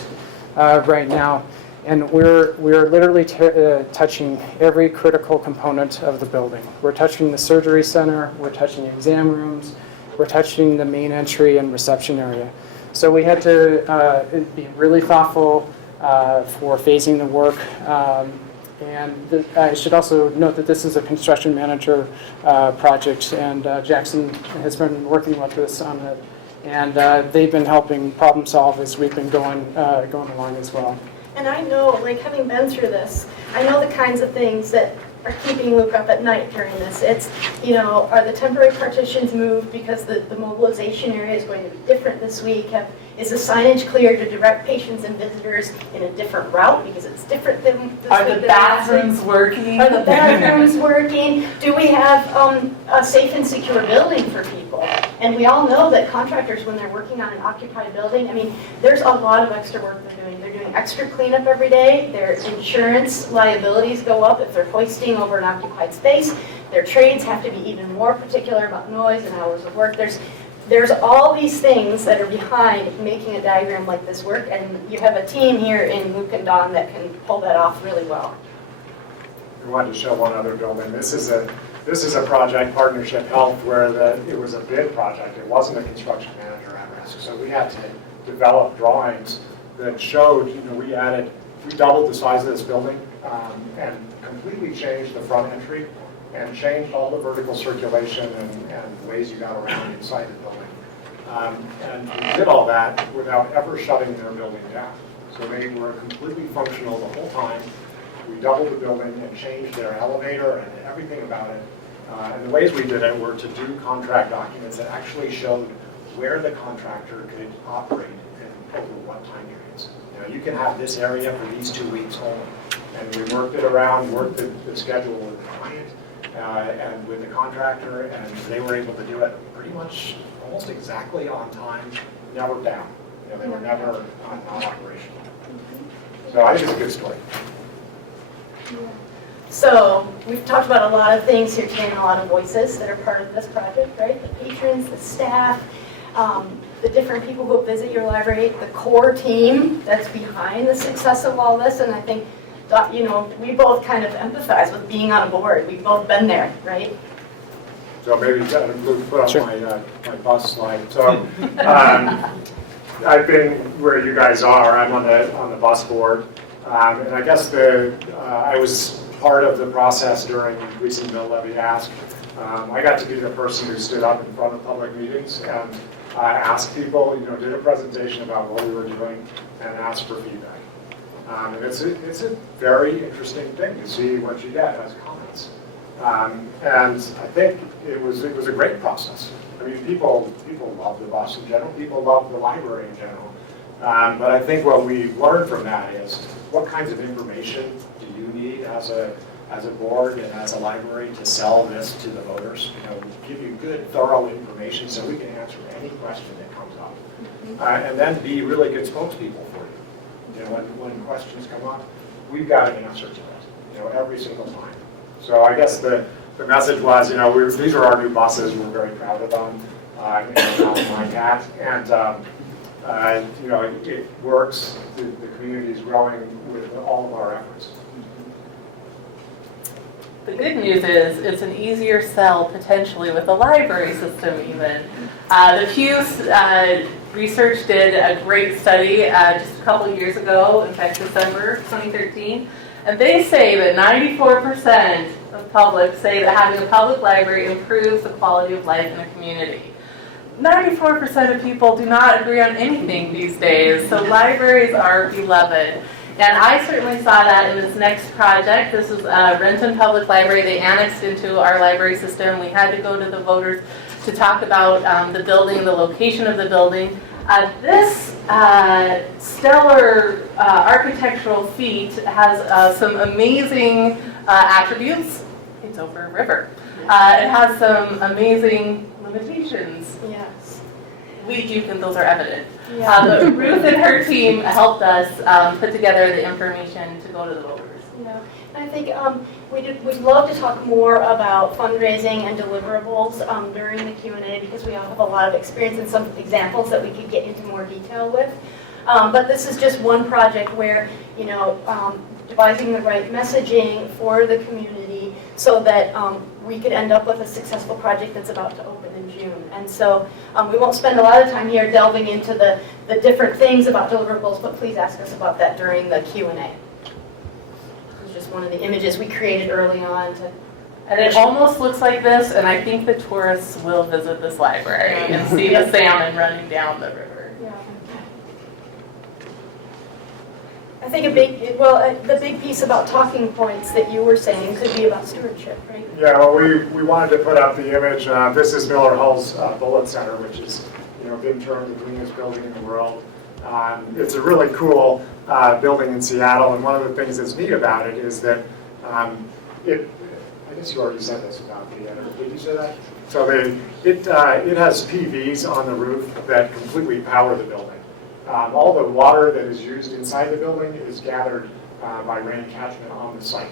right now. And we're literally touching every critical component of the building. We're touching the surgery center, we're touching exam rooms, we're touching the main entry and reception area. So we had to be really thoughtful for phasing the work. And I should also note that this is a construction manager project, and Jackson has been working with us on it. And they've been helping problem solve as we've been going along as well. And I know, like having been through this, I know the kinds of things that are keeping Luke up at night during this. It's, are the temporary partitions moved because the mobilization area is going to be different this week? Is the signage clear to direct patients and visitors in a different route because it's different than this Are week the than last week? bathrooms working? Are the bathrooms working? Do we have a safe and secure building for people? And we all know that contractors, when they're working on an occupied building, I mean, there's a lot of extra work they're doing. They're doing extra cleanup every day. Their insurance liabilities go up if they're hoisting over an occupied space. Their trades have to be even more particular about noise and hours of work. There's all these things that are behind making a diagram like this work, and you have a team here in Luke and Don that can pull that off really well. We wanted to show one other building. This is a project, Partnership Health, where it was a bid project. It wasn't a construction manager at risk. So we had to develop drawings that showed, we doubled the size of this building and completely changed the front entry and changed all the vertical circulation and ways you got around inside the building. And we did all that without ever shutting their building down. So they were completely functional the whole time. We doubled the building and changed their elevator and everything about it And the ways we did it were to do contract documents that actually showed where the contractor could operate and over what time periods. You can have this area for these 2 weeks only. And we worked it around, worked the schedule with the client and with the contractor, and they were able to do it pretty much almost exactly on time, never down. They were never not operational. So I think it's a good story. So we've talked about a lot of things here today and a lot of voices that are part of this project, right? The patrons, the staff, the different people who visit your library, the core team that's behind the success of all this. And I think, we both kind of empathize with being on a board. We've both been there, right? So maybe put up Sure. my bus slide. So I've been where you guys are. I'm on the bus board, and I guess I was part of the process during increasing mill levy ask. I got to be the person who stood up in front of public meetings and asked people, did a presentation about what we were doing and asked for feedback. And it's a very interesting thing to see what you get as comments. And I think it was a great process. I mean, people love the bus in general. People love the library in general. But I think what we learned from that is what kinds of information do you need as a board and as a library to sell this to the voters? Give you good, thorough information so we can answer any question that comes up, and then be really good spokespeople for you. When questions come up, we've got an answer to it. Every single time. So I guess the message was, these are our new buses. We're very proud of them. MCAT, and it works. The community is growing with all of our efforts. The good news is it's an easier sell potentially with the library system even. The Pew Research did a great study just a couple of years ago, in fact December 2013, and they say that 94% of public say that having a public library improves the quality of life in a community. 94% of people do not agree on anything these days, so libraries are beloved. And I certainly saw that in this next project. This is Renton Public Library. They annexed into our library system. We had to go to the voters to talk about the building, the location of the building. This stellar architectural feat has some amazing attributes. It's over a river. It has some amazing limitations. Yes. We do think those are evident. Yeah. But Ruth and her team helped us put together the information to go to the voters. Yeah. I think we'd love to talk more about fundraising and deliverables during the Q&A because we all have a lot of experience and some examples that we could get into more detail with. But this is just one project where, devising the right messaging for the community so that we could end up with a successful project that's about to open in June. And so we won't spend a lot of time here delving into the different things about deliverables, but please ask us about that during the Q&A. One of the images we created early on. And it almost looks like this, and I think the tourists will visit this library and see the salmon running down the river. Yeah. I think the big piece about talking points that you were saying could be about stewardship, right? Yeah, well, we wanted to put up the image. This is Miller Hull's Bullitt Center, which is been termed the greenest building in the world. It's a really cool building in Seattle, and one of the things that's neat about it is that I guess you already said this about the did you say that? So it has PVs on the roof that completely power the building. All the water that is used inside the building is gathered by rain catchment on the site.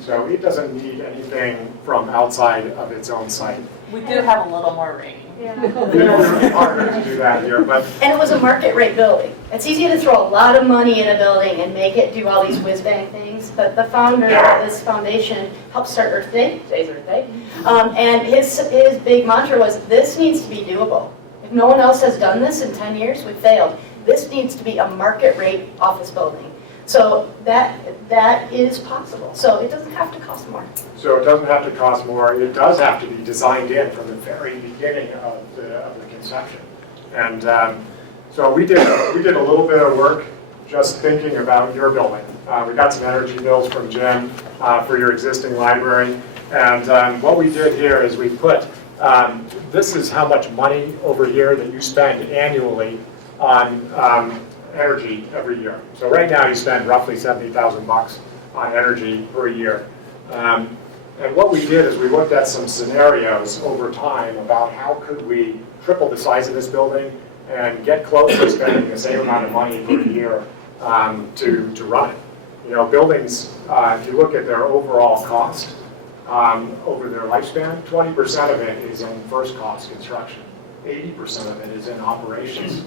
So it doesn't need anything from outside of its own site. We do have a little more rain. Yeah. It's harder to do that here, but And it was a market rate building. It's easy to throw a lot of money in a building and make it do all these whiz bang things, but the founder of this foundation helped start Earth Day, today's Earth Day, and his big mantra was, this needs to be doable. If no one else has done this in 10 years, we've failed. This needs to be a market rate office building. So that is possible. So it doesn't have to cost more. So it doesn't have to cost more. It does have to be designed in from the very beginning of the conception. And so we did a little bit of work just thinking about your building. We got some energy bills from Jim for your existing library. And what we did here is we put, this is how much money over here that you spend annually on energy every year. So right now you spend roughly 70,000 bucks on energy per year. And what we did is we looked at some scenarios over time about how could we triple the size of this building and get close to spending the same amount of money per year to run it. You know, buildings, if you look at their overall cost over their lifespan, 20% of it is in first cost construction. 80% of it is in operations.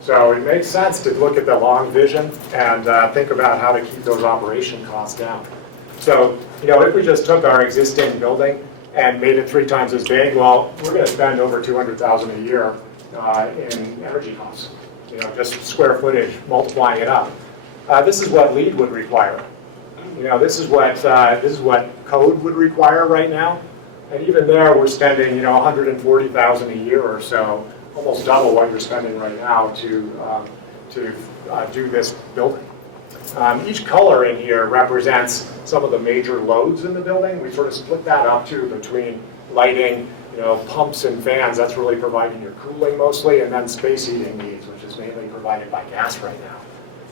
So it makes sense to look at the long vision and think about how to keep those operation costs down. So, you know, if we just took our existing building and made it 3 times as big, well, we're going to spend over $200,000 a year in energy costs. You know, just square footage, multiplying it up. This is what LEED would require. You know, this is what code would require right now. And even there, we're spending, you know, $140,000 a year or so, almost double what you're spending right now to do this building. Each color in here represents some of the major loads in the building. We sort of split that up too between lighting, you know, pumps and fans. That's really providing your cooling mostly, and then space heating needs, which is mainly provided by gas right now.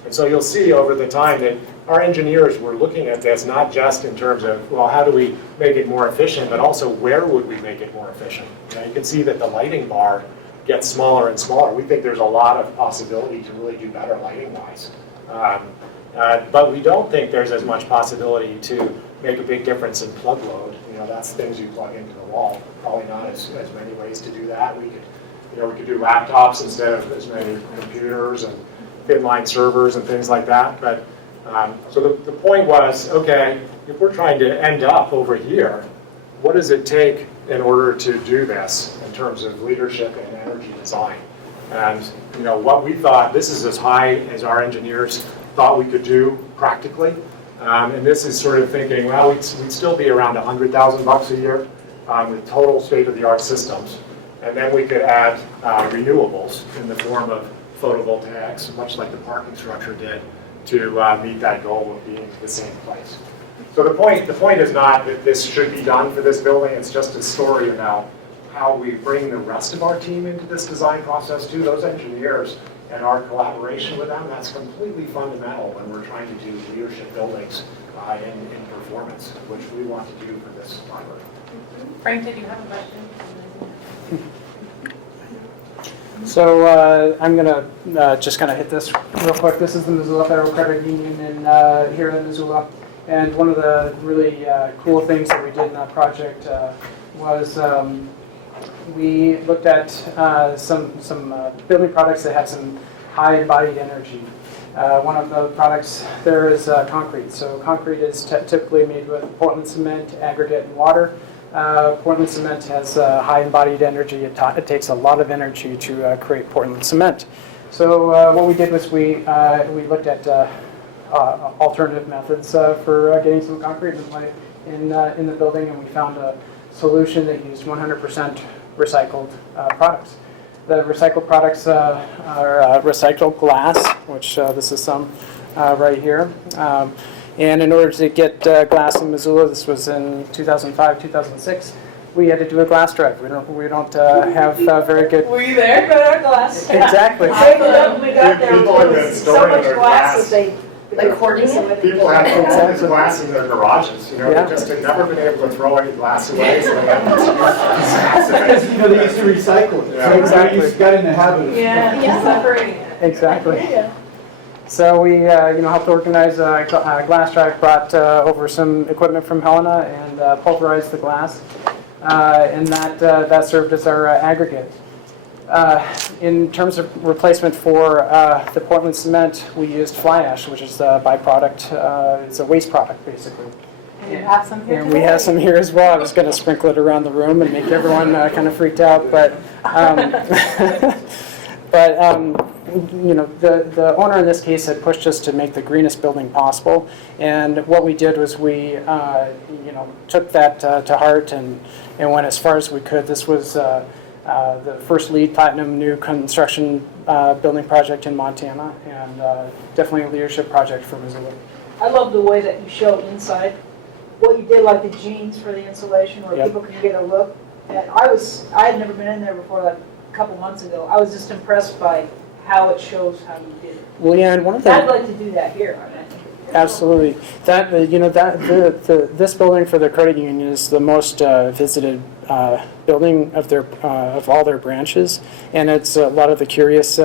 And so you'll see over the time that our engineers were looking at this not just in terms of, well, how do we make it more efficient, but also where would we make it more efficient? You know, you can see that the lighting bar gets smaller and smaller. We think there's a lot of possibility to really do better lighting-wise. But we don't think there's as much possibility to make a big difference in plug load. You know, that's things you plug into the wall. Probably not as many ways to do that. We could, you know, we could do laptops instead of as many computers and inline servers and things like that. But so the point was, okay, if we're trying to end up over here, what does it take in order to do this in terms of leadership and energy design? And you know, what we thought, this is as high as our engineers thought we could do practically. And this is sort of thinking, well, we'd still be around 100,000 bucks a year with total state-of-the-art systems. And then we could add renewables in the form of photovoltaics, much like the parking structure did, to meet that goal of being in the same place. So the point is not that this should be done for this building. It's just a story about how we bring the rest of our team into this design process too. Those engineers and our collaboration with them, that's completely fundamental when we're trying to do leadership buildings in performance, which we want to do for this library. Frank, did you have a question? So I'm going to just kind of hit this real quick. This is the Missoula Federal Credit Union here in Missoula. And one of the really cool things that we did in that project was we looked at some building products that had some high embodied energy. One of the products there is concrete. So concrete is typically made with Portland cement, aggregate, and water. Portland cement has high embodied energy. It takes a lot of energy to create Portland cement. So what we did was we looked at alternative methods for getting some concrete in the building, and we found a solution that used 100% recycled products. The recycled products are recycled glass, which this is some right here. And in order to get glass in Missoula, this was in 2005, 2006, we had to do a glass drive. We don't have very good. Were you there? Got our glass. Exactly. We got there. People have been So storing much their glass glass. that they Hoarding it? People have all this glass in their garages. You know, Yeah. they just had never been able to throw any glass away, so they had to use Because, you know, they used to recycle it. Yeah. So Exactly. we just got in the habit of. Yeah, separating it. Exactly. So we helped organize a glass drive, brought over some equipment from Helena, and pulverized the glass, and that served as our aggregate. In terms of replacement for the Portland cement, we used fly ash, which is a byproduct. It's a waste product, basically. And you have some here And we have some here as well. I was going to sprinkle it around the room and make everyone kind of freaked out, but you know, the owner in this case had pushed us to make the greenest building possible, and what we did was we took that to heart and went as far as we could. This was the first LEED Platinum new construction building project in Montana, and definitely a leadership project for Missoula. I love the way that you show inside what you did, like the jeans for the installation, where Yep. people can get a look. And I had never been in there before, like a couple months ago. I was just impressed by how it shows how you did it. Well, yeah, and one of the I'd like to do that here. I mean, I think it'd be absolutely that this building for the credit union is the most visited building of all their branches, and it's a lot of the curious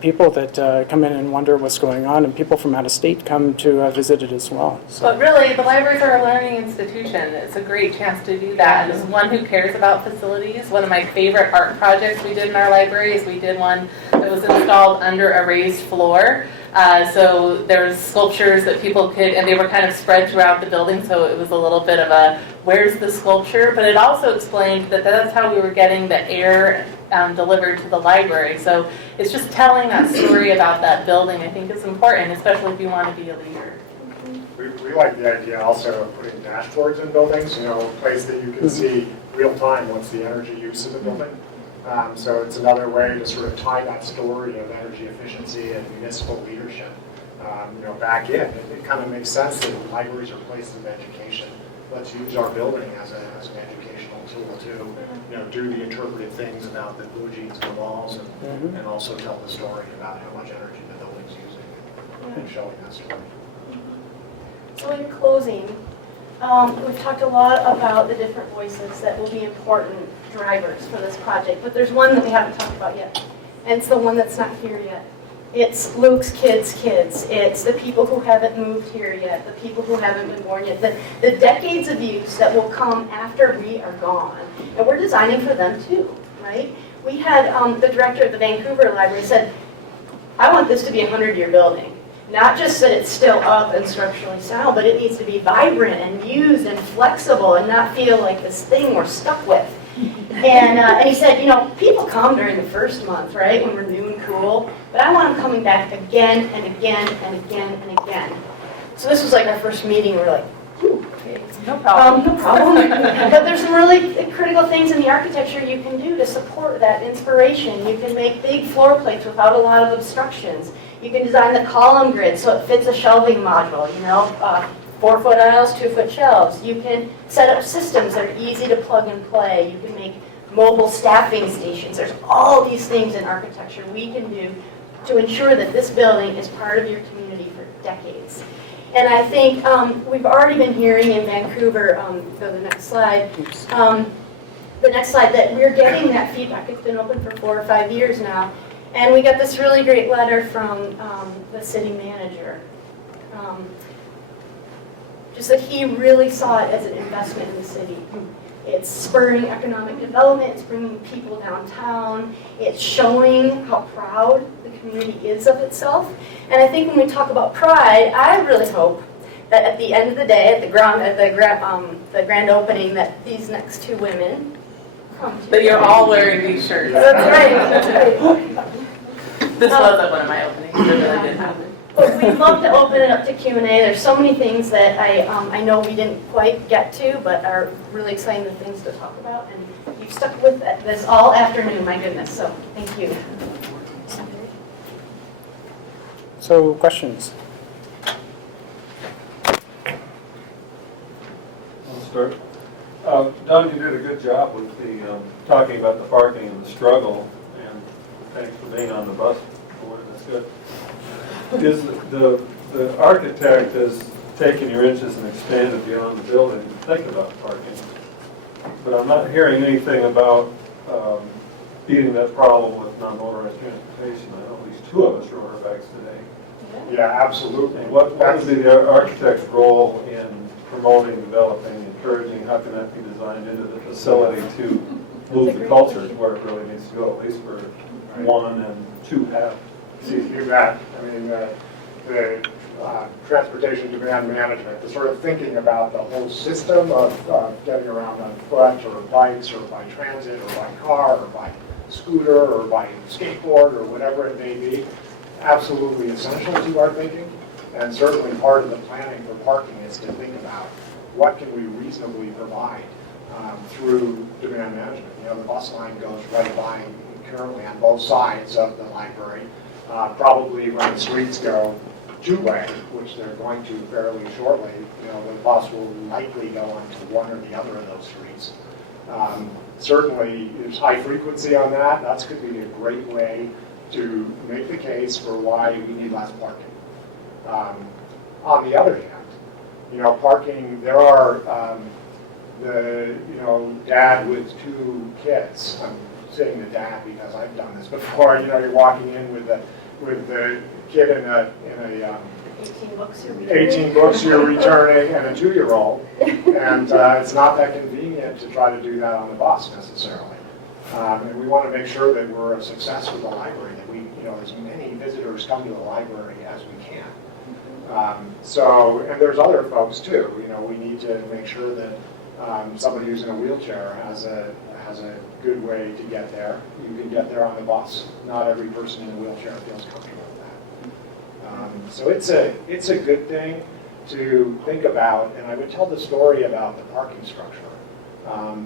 people that come in and wonder what's going on, and people from out of state come to visit it as well. So. But really, the libraries are a learning institution. It's a great chance to do that. As one who cares about facilities, one of my favorite art projects we did in our library is we did one that was installed under a raised floor. So there's sculptures that people could, and they were kind of spread throughout the building, so it was a little bit of a, where's the sculpture? But it also explained that that's how we were getting the air delivered to the library. So it's just telling that story about that building, I think, is important, especially if you want to be a leader. We like the idea also of putting dashboards in buildings, a place that you can see real time what's the energy use of the building. So it's another way to sort of tie that story of energy efficiency and municipal leadership, back in. It kind of makes sense that libraries are places of education. Let's use our building as an educational tool to, do the interpretive things about the blue jeans on the walls and also tell the story about how much energy the building's using and showing that story. So in closing, we've talked a lot about the different voices that will be important drivers for this project, but there's one that we haven't talked about yet, and it's the one that's not here yet. It's Luke's kids' kids. It's the people who haven't moved here yet, the people who haven't been born yet, the decades of use that will come after we are gone. And we're designing for them too, right? We had the director of the Vancouver Library said, I want this to be a 100-year building. Not just that it's still up and structurally sound, but it needs to be vibrant and used and flexible and not feel like this thing we're stuck with. And he said, people come during the first month, right, when we're new and cool, but I want them coming back again and again and again and again. So this was like our first meeting. We're like, ooh, okay. No problem. No problem. But there's some really critical things in the architecture you can do to support that inspiration. You can make big floor plates without a lot of obstructions. You can design the column grid so it fits a shelving module, 4-foot aisles, 2-foot shelves. You can set up systems that are easy to plug and play. You can make mobile staffing stations. There's all these things in architecture we can do to ensure that this building is part of your community for decades. And I think we've already been hearing in Vancouver, go to the next slide, that we're getting that feedback. It's been open for 4 or 5 years now. And we got this really great letter from the city manager. Just that he really saw it as an investment in the city. It's spurring economic development, it's bringing people downtown, it's showing how proud the community is of itself. And I think when we talk about pride, I really hope that at the end of the day, at the grand opening, that these next 2 women come to. But you're all wearing these shirts. That's right. This was at one of my openings. It really did happen. But we'd love to open it up to Q&A. There's so many things that I know we didn't quite get to, but are really exciting things to talk about. And you've stuck with this all afternoon, my goodness. So thank you. So questions? I'll start. Don, you did a good job with the talking about the parking and the struggle, and thanks for being on the bus. That's good. Is the architect has taken your inches and expanded beyond the building to think about parking, but I'm not hearing anything about beating that problem with non-motorized transportation. I know at least 2 of us rode our bikes today. Yeah, absolutely. And what would be the architect's role in promoting, developing, encouraging? How can that be designed into the facility to move the culture to where it really needs to go, at least for 1 and 2 have? You bet. I mean, the transportation demand management, the sort of thinking about the whole system of getting around on foot or bikes or by transit or by car or by scooter or by skateboard or whatever it may be, absolutely essential to our thinking. And certainly part of the planning for parking is to think about what can we reasonably provide through demand management. The bus line goes right by currently on both sides of the library. Probably when the streets go two-way, which they're going to fairly shortly, the bus will likely go onto one or the other of those streets. Certainly, there's high frequency on that. That's going to be a great way to make the case for why we need less parking. On the other hand, parking, there are dad with two kids. I'm saying the dad because I've done this before. You're walking in with the kid in a 18 books you're reading. 18 books you're returning and a 2-year-old, and it's not that convenient to try to do that on the bus necessarily. And we want to make sure that we're a success with the library, that we, as many visitors come to the library as we can. And there's other folks too. We need to make sure that somebody who's in a wheelchair has a good way to get there. You can get there on the bus. Not every person in a wheelchair feels comfortable with that. So it's a good thing to think about, and I would tell the story about the parking structure,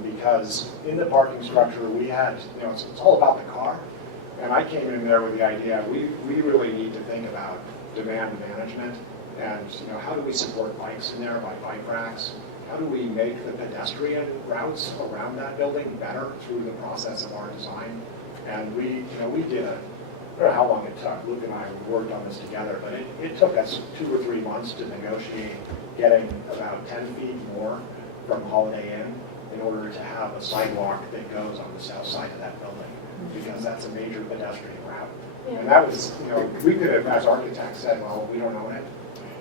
because in the parking structure we had, it's all about the car, and I came in there with the idea we really need to think about demand management, and how do we support bikes in there by bike racks? How do we make the pedestrian routes around that building better through the process of our design? And we did I don't know how long it took. Luke and I worked on this together, but it took us 2 or 3 months to negotiate getting about 10 feet more from Holiday Inn in order to have a sidewalk that goes on the south side of that building, because that's a major pedestrian route. Yeah. And that was, we could have, as architects, said, well, we don't own it,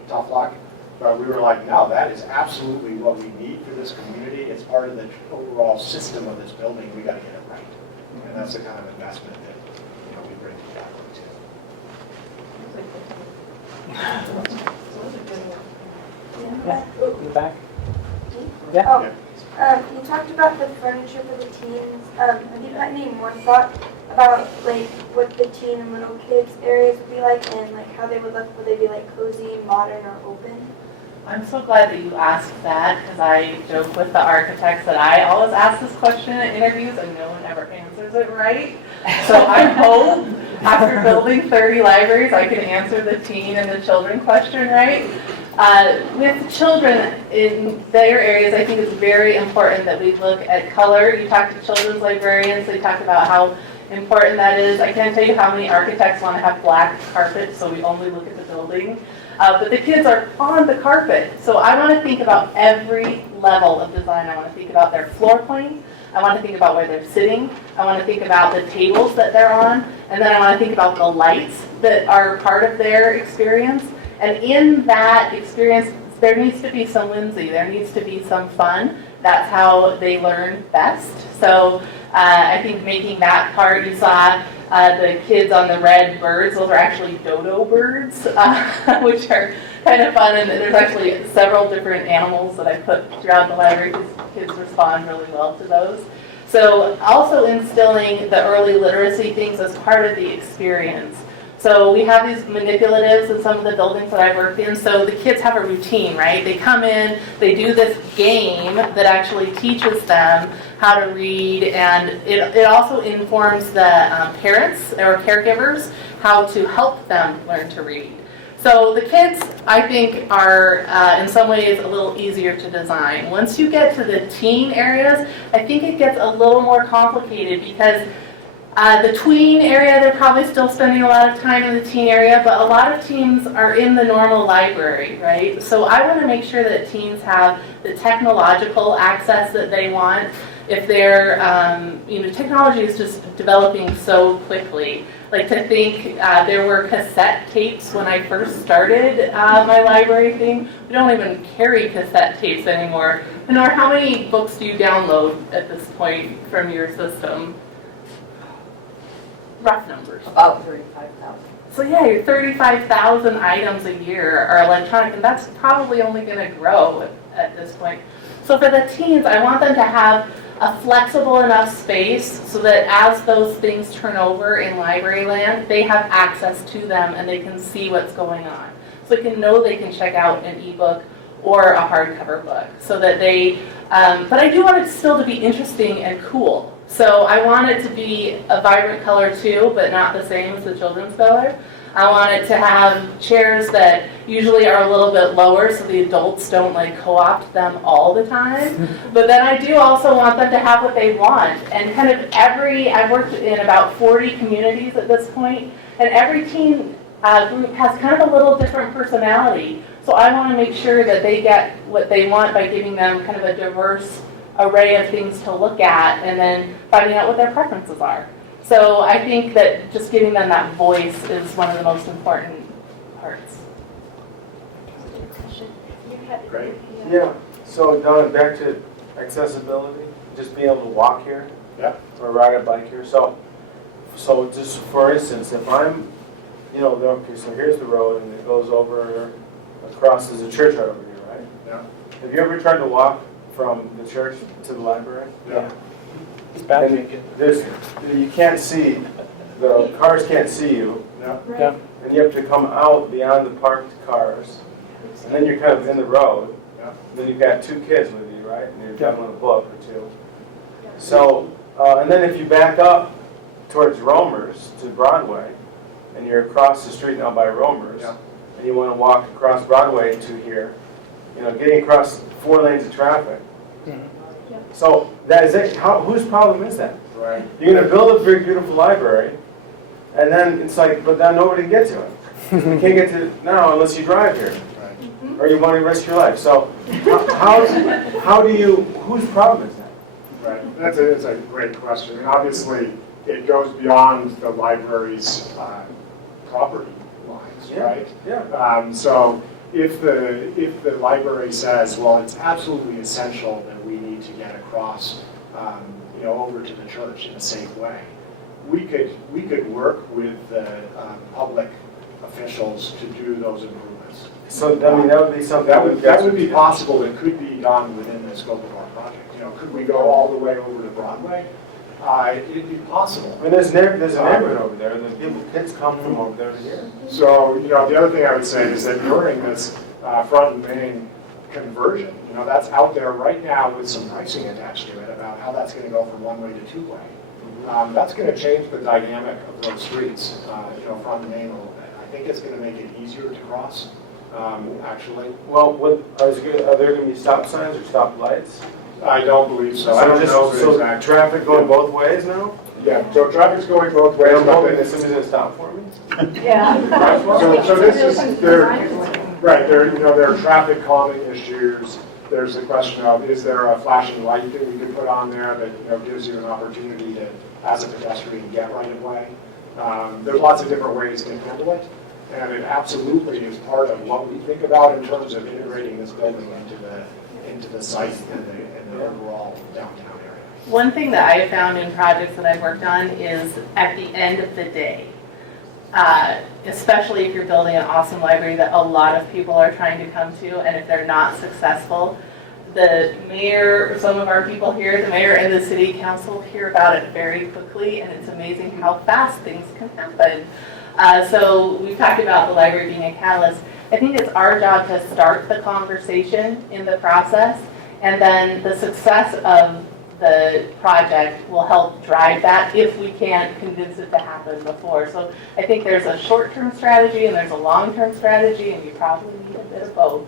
tough luck. But we were like, no, that is absolutely what we need for this community. It's part of the overall system of this building. We got to get it right. And that's the kind of investment that we bring to the library too. Yeah, in the back. You talked about the furniture for the teens. Have you had any more thought about what the teen and little kids areas would be like, and how they would look? Would they be cozy, modern, or open? I'm so glad that you asked that, because I joke with the architects that I always ask this question in interviews and no one ever answers it right. So I hope after building 30 libraries I can answer the teen and the children question right. With children in their areas, I think it's very important that we look at color. You talk to children's librarians, they talk about how important that is. I can't tell you how many architects want to have black carpet, so we only look at the building. But the kids are on the carpet, so I want to think about every level of design. I want to think about their floor plane. I want to think about where they're sitting. I want to think about the tables that they're on. And then I want to think about the lights that are part of their experience. And in that experience, there needs to be some whimsy. There needs to be some fun. That's how they learn best. So I think making that part, you saw the kids on the red birds. Those are actually dodo birds, which are kind of fun. And there's actually several different animals that I put throughout the library because kids respond really well to those. So also instilling the early literacy things as part of the experience. So we have these manipulatives in some of the buildings that I've worked in. So the kids have a routine, right? They come in, they do this game that actually teaches them how to read, and it also informs the parents or caregivers how to help them learn to read. So the kids, I think, are in some ways a little easier to design. Once you get to the teen areas, I think it gets a little more complicated because the tween area, they're probably still spending a lot of time in the teen area, but a lot of teens are in the normal library, right? So I want to make sure that teens have the technological access that they want. If they're, technology is just developing so quickly. Like to think there were cassette tapes when I first started my library thing. We don't even carry cassette tapes anymore. Nor how many books do you download at this point from your system? Rough numbers. About 35,000. So yeah, your 35,000 items a year are electronic, and that's probably only going to grow at this point. So for the teens, I want them to have a flexible enough space so that as those things turn over in library land, they have access to them and they can see what's going on. So they can know they can check out an ebook or a hardcover book. So that they, but I do want it still to be interesting and cool. So I want it to be a vibrant color too, but not the same as the children's color. I want it to have chairs that usually are a little bit lower so the adults don't like co-opt them all the time. But then I do also want them to have what they want. And kind of I've worked in about 40 communities at this point, and every teen group has kind of a little different personality. So I want to make sure that they get what they want by giving them kind of a diverse array of things to look at and then finding out what their preferences are. So I think that just giving them that voice is one of the most important parts. Great. Yeah, so Donna, back to accessibility, just being able to walk here. Yeah. Or ride a bike here. So just for instance, if I'm, okay, so here's the road and it goes over, crosses the church right over here, right? Yeah. Have you ever tried to walk from the church to the library? Yeah. It's bad. You can't see, the cars can't see you. Yeah. Yeah. And you have to come out beyond the parked cars. And then you're kind of in the road. Yeah. Then you've got two kids with you, right? And you're jumping on a pull-up or two. So, and then if you back up towards Romer's to Broadway, and you're across the street now by Romer's, Yeah. and you want to walk across Broadway to here, getting across 4 lanes of traffic. So that is it. Whose problem is that? Right. You're going to build a big, beautiful library, and then it's like, but then nobody can get to it. You can't get to it now unless you drive here, Right. or you want to risk your life. So how do you? Whose problem is that? Right. That's a great question. And obviously, it goes beyond the library's property lines, Yeah. right? Yeah. So if the library says, well, it's absolutely essential that we need to get across, over to the church in a safe way, we could work with the public officials to do those improvements. So I mean, that would be something That would be possible. It could be done within the scope of our project. Could we go all the way over to Broadway? It'd be possible. I mean, there's a neighborhood over there. The kids come from over there to here. So, the other thing I would say is that during this front and main conversion, that's out there right now with some pricing attached to it about how that's going to go from one-way to two-way. That's going to change the dynamic of those streets, front and main a little bit. I think it's going to make it easier to cross, actually. Well, are there going to be stop signs or stop lights? I don't believe so. I don't know the So exact. traffic going both ways now? Yeah, so traffic's going both ways. I'm hoping that somebody's going to stop for me. Yeah. So this is, there are traffic calming issues. There's the question of, is there a flashing light that we could put on there that, gives you an opportunity to, as a pedestrian, get right of way? There's lots of different ways to handle it, and it absolutely is part of what we think about in terms of integrating this building into the site and the overall downtown area. One thing that I have found in projects that I've worked on is at the end of the day, especially if you're building an awesome library that a lot of people are trying to come to, and if they're not successful, the mayor, some of our people here, the mayor and the city council hear about it very quickly, and it's amazing how fast things can happen. So we've talked about the library being a catalyst. I think it's our job to start the conversation in the process, and then the success of the project will help drive that if we can't convince it to happen before. So I think there's a short-term strategy and there's a long-term strategy, and you probably need a bit of both.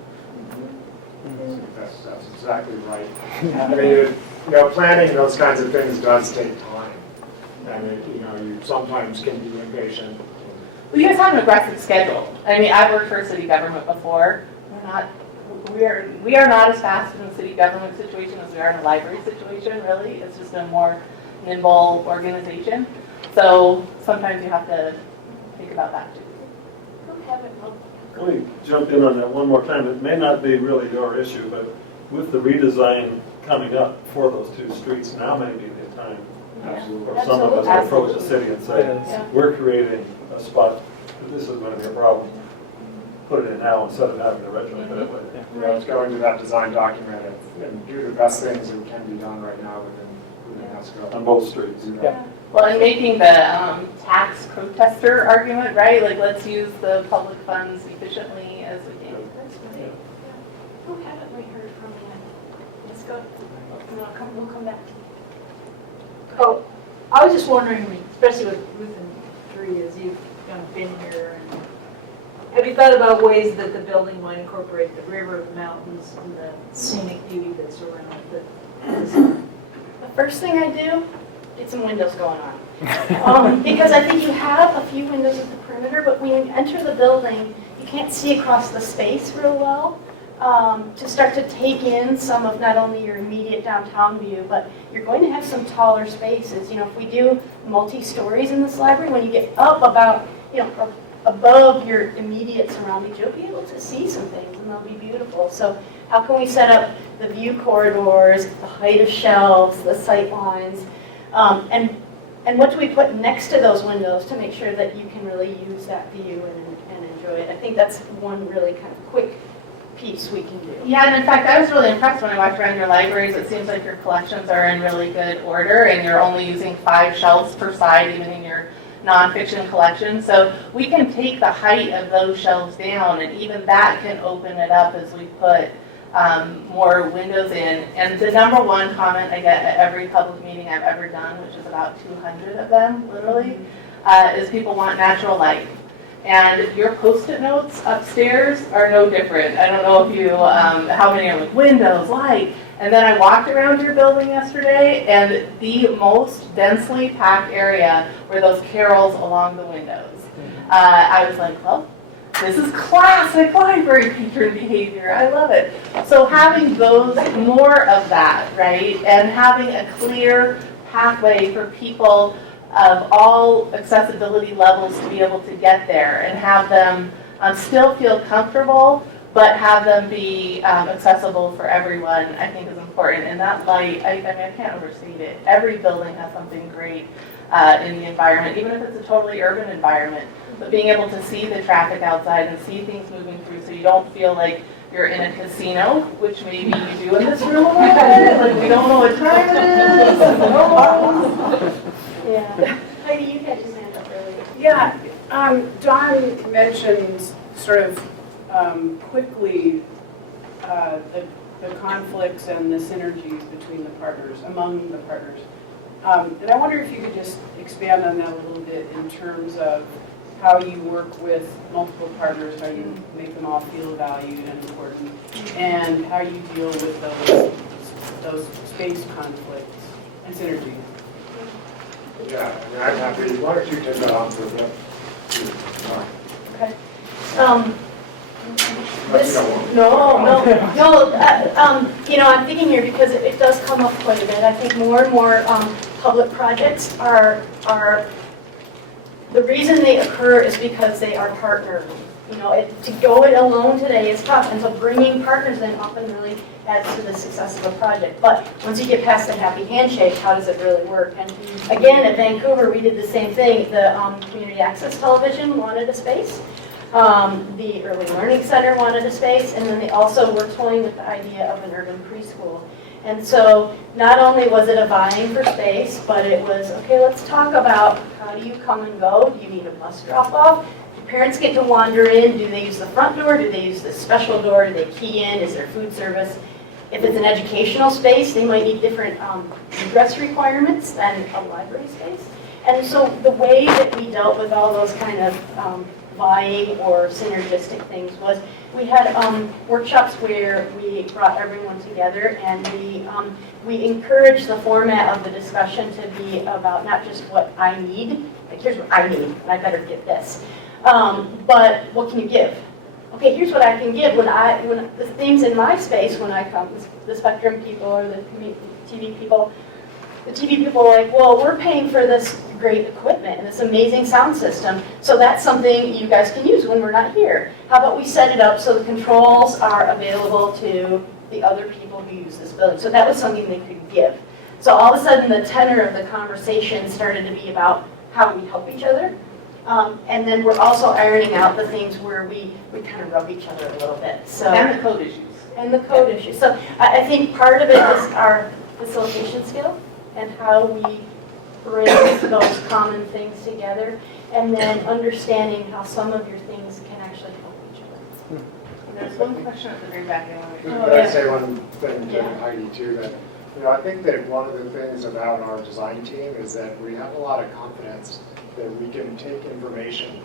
That's exactly right. I mean, planning those kinds of things does take time, and you sometimes can be impatient. Well, you guys have an aggressive schedule. I mean, I've worked for city government before. We are not as fast in the city government situation as we are in a library situation, really. It's just a more nimble organization. So sometimes you have to think about that too. Let me jump in on that one more time. It may not be really your issue, but with the redesign coming up for those two streets, now may be the time for some of us to approach the city and say, we're creating a spot, this is going to be a problem. Put it in now instead of having to retrofit it later. Let's go into that design document and do the best things that can be done right now within that scope. On both streets. Yeah. Well, and making the tax protester argument, right? Like, let's use the public funds efficiently as we can. That's great. Who haven't we heard from yet? Let's go. We'll come back to you. Oh, I was just wondering, especially with Ruth and Bree, as you kind of been here. And have you thought about ways that the building might incorporate the river, the mountains, and the scenic beauty that's around it? The first thing I do, get some windows going on. Because I think you have a few windows at the perimeter, but when you enter the building, you can't see across the space real well. To start to take in some of not only your immediate downtown view, but you're going to have some taller spaces. You know, if we do multi-stories in this library, when you get up about, you know, above your immediate surroundings, you'll be able to see some things and they'll be beautiful. So how can we set up the view corridors, the height of shelves, the sight lines, and what do we put next to those windows to make sure that you can really use that view and enjoy it? I think that's one really kind of quick piece we can do. Yeah, and in fact, I was really impressed when I walked around your libraries. It seems like your collections are in really good order, and you're only using 5 shelves per side, even in your nonfiction collection. So we can take the height of those shelves down, and even that can open it up as we put more windows in. And the number one comment I get at every public meeting I've ever done, which is about 200 of them, literally, is people want natural light. And your Post-it notes upstairs are no different. I don't know if you, how many are with windows, light. And then I walked around your building yesterday, and the most densely packed area were those carols along the windows. I was like, well, this is classic library patron behavior. I love it. So having those, more of that, right? And having a clear pathway for people of all accessibility levels to be able to get there and have them still feel comfortable, but have them be accessible for everyone, I think is important. And that light, I mean, I can't overstate it. Every building has something great in the environment, even if it's a totally urban environment. But being able to see the traffic outside and see things moving through so you don't feel like you're in a casino, which maybe you do in this room a little bit, like we don't know what time it is. Yeah. Heidi, you had your hand up earlier. Yeah, Don mentioned sort of quickly the conflicts and the synergies between the partners, among the partners. And I wonder if you could just expand on that a little bit in terms of how you work with multiple partners, how you make them all feel valued and important, and how you deal with those space conflicts and synergies. Yeah, I mean, I'm happy. Why don't you take that on for a bit? Okay. But you don't want to. No. You know, I'm thinking here because it does come up quite a bit. I think more and more public projects are the reason they occur is because they are partnered. You know, to go it alone today is tough, and so bringing partners in often really adds to the success of a project. But once you get past the happy handshake, how does it really work? And again, at Vancouver, we did the same thing. The Community Access Television wanted a space. The Early Learning Center wanted a space, and then they also were toying with the idea of an urban preschool. And so not only was it a vying for space, but it was, okay, let's talk about how do you come and go? Do you need a bus drop-off? Do parents get to wander in? Do they use the front door? Do they use the special door? Do they key in? Is there food service? If it's an educational space, they might need different egress requirements than a library space. And so the way that we dealt with all those kind of vying or synergistic things was we had workshops where we brought everyone together, and we encouraged the format of the discussion to be about not just what I need, like here's what I need, and I better get this, but what can you give? Okay, here's what I can give when the things in my space when I come, the Spectrum people or the TV people. The TV people are like, well, we're paying for this great equipment and this amazing sound system, so that's something you guys can use when we're not here. How about we set it up so the controls are available to the other people who use this building? So that was something they could give. So all of a sudden, the tenor of the conversation started to be about how we help each other. And then we're also ironing out the things where we kind of rub each other a little bit. So, And the code issues. And the code issues. So I think part of it is our facilitation skill and how we bring those common things together, and then understanding how some of your things can actually help each other. There's one question at the very back. Could I say one thing to Heidi too, that, you know, I think that one of the things about our design team is that we have a lot of confidence that we can take information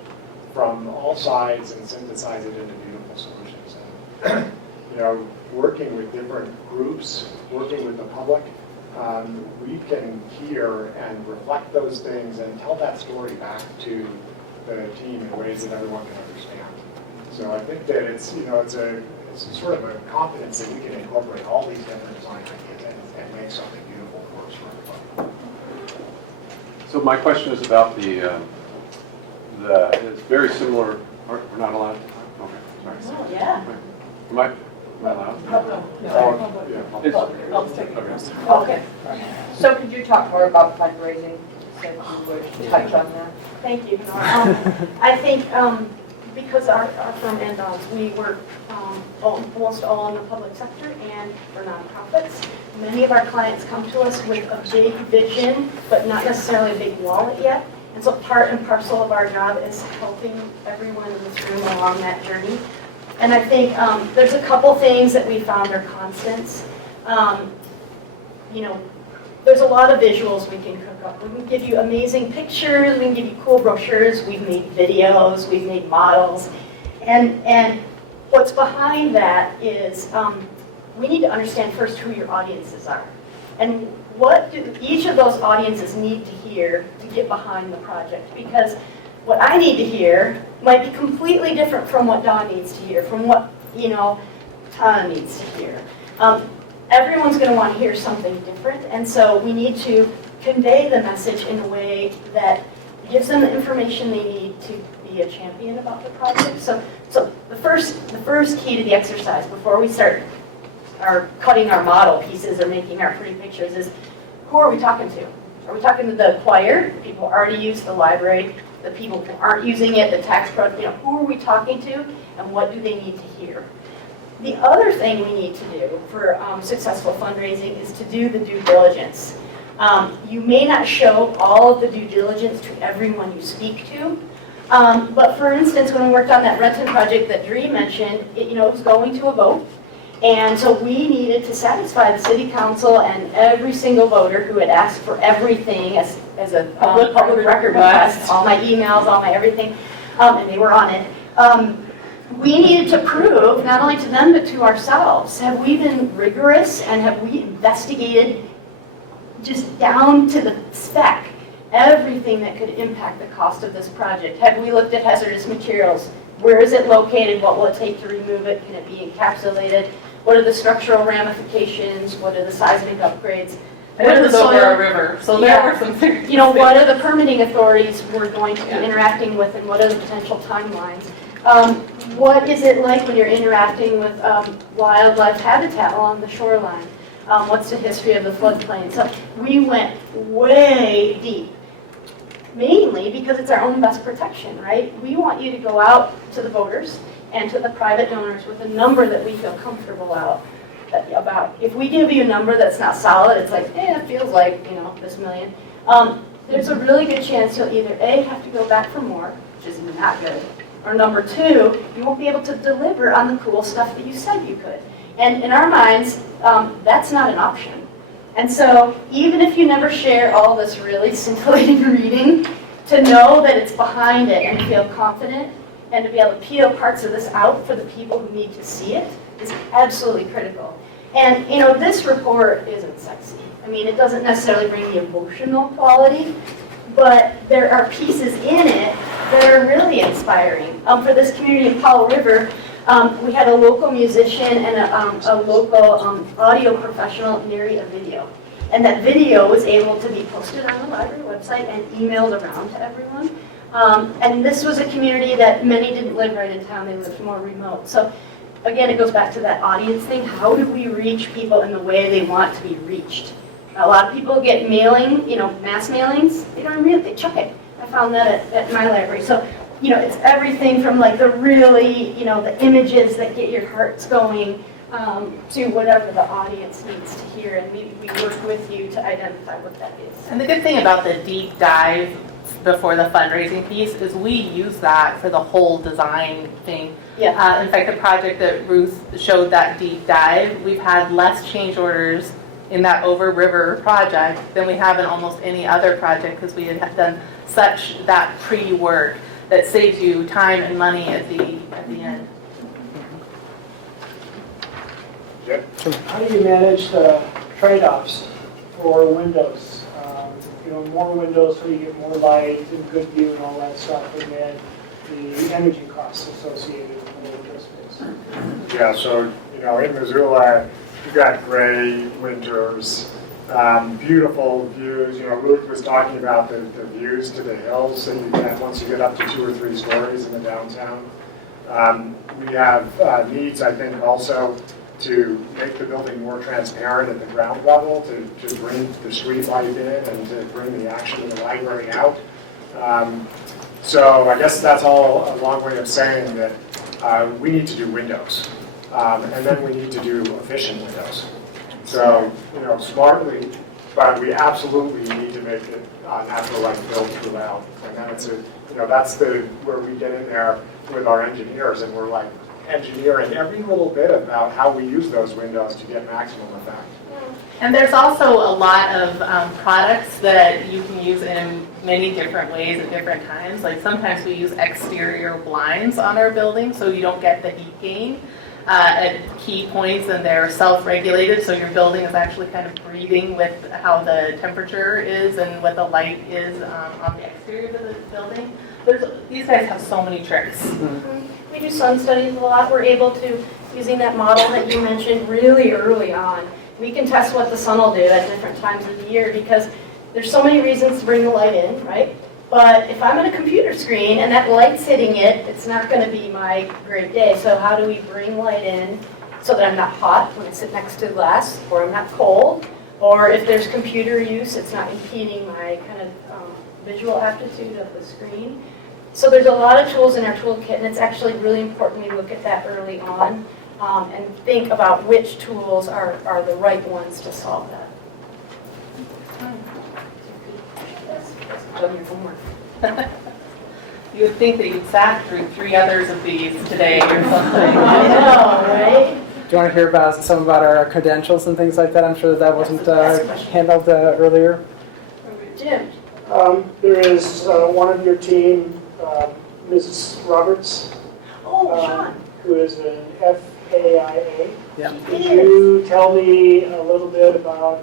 from all sides and synthesize it into beautiful solutions. And, you know, working with different groups, working with the public, we can hear and reflect those things and tell that story back to the team in ways that everyone can understand. So I think that it's, you know, it's sort of a confidence that we can incorporate all these different design ideas and make something beautiful for us for everybody. So my question is about it's very similar, we're not allowed to talk? Okay, sorry. Oh, yeah. Am I allowed? Okay. So could you talk more about fundraising, since you would touch on that? Thank you, Nora. I think because our firm and we work almost all in the public sector and for nonprofits. Many of our clients come to us with a big vision, but not necessarily a big wallet yet. And so part and parcel of our job is helping everyone in this room along that journey. And I think there's a couple things that we found are constants. You know, there's a lot of visuals we can cook up. We can give you amazing pictures, we can give you cool brochures, we've made videos, we've made models. And what's behind that is we need to understand first who your audiences are. And what do each of those audiences need to hear to get behind the project? Because what I need to hear might be completely different from what Dawn needs to hear, from what, you know, Tana needs to hear. Everyone's going to want to hear something different, and so we need to convey the message in a way that gives them the information they need to be a champion about the project. So the first key to the exercise before we start cutting our model pieces or making our pretty pictures is, who are we talking to? Are we talking to the choir, the people who already use the library, the people who aren't using it, the tax pro, you know, who are we talking to, and what do they need to hear? The other thing we need to do for successful fundraising is to do the due diligence. You may not show all of the due diligence to everyone you speak to, but for instance, when we worked on that Renton project that Dree mentioned, it was going to a vote. And so we needed to satisfy the city council and every single voter who had asked for everything as a public record request, all my emails, all my everything, and they were on it. We needed to prove, not only to them, but to ourselves, have we been rigorous and have we investigated just down to the spec everything that could impact the cost of this project? Have we looked at hazardous materials? Where is it located? What will it take to remove it? Can it be encapsulated? What are the structural ramifications? What are the seismic upgrades? And it was over a river, so there were some serious You know, what are the permitting authorities we're going to be interacting with, and what are the potential timelines? What is it like when you're interacting with wildlife habitat along the shoreline? What's the history of the floodplain? So we went way deep, mainly because it's our own best protection, right? We want you to go out to the voters and to the private donors with a number that we feel comfortable about. If we give you a number that's not solid, it's like, it feels like, this million. There's a really good chance you'll either A, have to go back for more, which is not good, or number two, you won't be able to deliver on the cool stuff that you said you could. And in our minds, that's not an option. And so even if you never share all this really scintillating reading, to know that it's behind it and feel confident and to be able to peel parts of this out for the people who need to see it is absolutely critical. And this report isn't sexy. I mean, it doesn't necessarily bring the emotional quality, but there are pieces in it that are really inspiring. For this community in Powell River, we had a local musician and a local audio professional narrate a video. And that video was able to be posted on the library website and emailed around to everyone. And this was a community that many didn't live right in town, they lived more remote. So again, it goes back to that audience thing. How do we reach people in the way they want to be reached? A lot of people get mailing, mass mailings, they don't read it, they chuck it. I found that at my library. So, it's everything from like the really, the images that get your hearts going to whatever the audience needs to hear. And maybe we work with you to identify what that is. And the good thing about the deep dive before the fundraising piece is we use that for the whole design thing. Yeah. In fact, the project that Ruth showed that deep dive, we've had less change orders in that Over River project than we have in almost any other project because we had done such that pre-work that saves you time and money at the end. How do you manage the trade-offs for windows? More windows so you get more light and good view and all that stuff, and then the energy costs associated with the window space. Yeah, so, in Missoula, you've got gray winters, beautiful views. Ruth was talking about the views to the hills that you get once you get up to 2 or 3 stories in the downtown. We have needs, I think, also to make the building more transparent at the ground level, to bring the street light in and to bring the action of the library out. So I guess that's all a long way of saying that we need to do windows. And then we need to do efficient windows. So, smartly, but we absolutely need to make it natural light built throughout. And then it's that's where we get in there with our engineers, and we're like engineering every little bit about how we use those windows to get maximum effect. And there's also a lot of products that you can use in many different ways at different times. Like sometimes we use exterior blinds on our building so you don't get the heat gain at key points, and they're self-regulated, so your building is actually kind of breathing with how the temperature is and what the light is on the exterior of the building. These guys have so many tricks. We do sun studies a lot. We're able to, using that model that you mentioned really early on, we can test what the sun will do at different times of the year, because there's so many reasons to bring the light in, right? But if I'm on a computer screen and that light's hitting it, it's not going to be my great day. So how do we bring light in so that I'm not hot when I sit next to glass, or I'm not cold, or if there's computer use, it's not impeding my kind of visual aptitude of the screen. So there's a lot of tools in our toolkit, and it's actually really important we look at that early on and think about which tools are the right ones to solve that. Done your homework. You would think that you'd sat through 3 others of these today or something. I know, right? Do you want to hear about some about our credentials and things like that? I'm sure that wasn't handled earlier. Jim. There is one of your team, Mrs. Roberts, Sean. who is an FAIA. Yeah. Could you tell me a little bit about,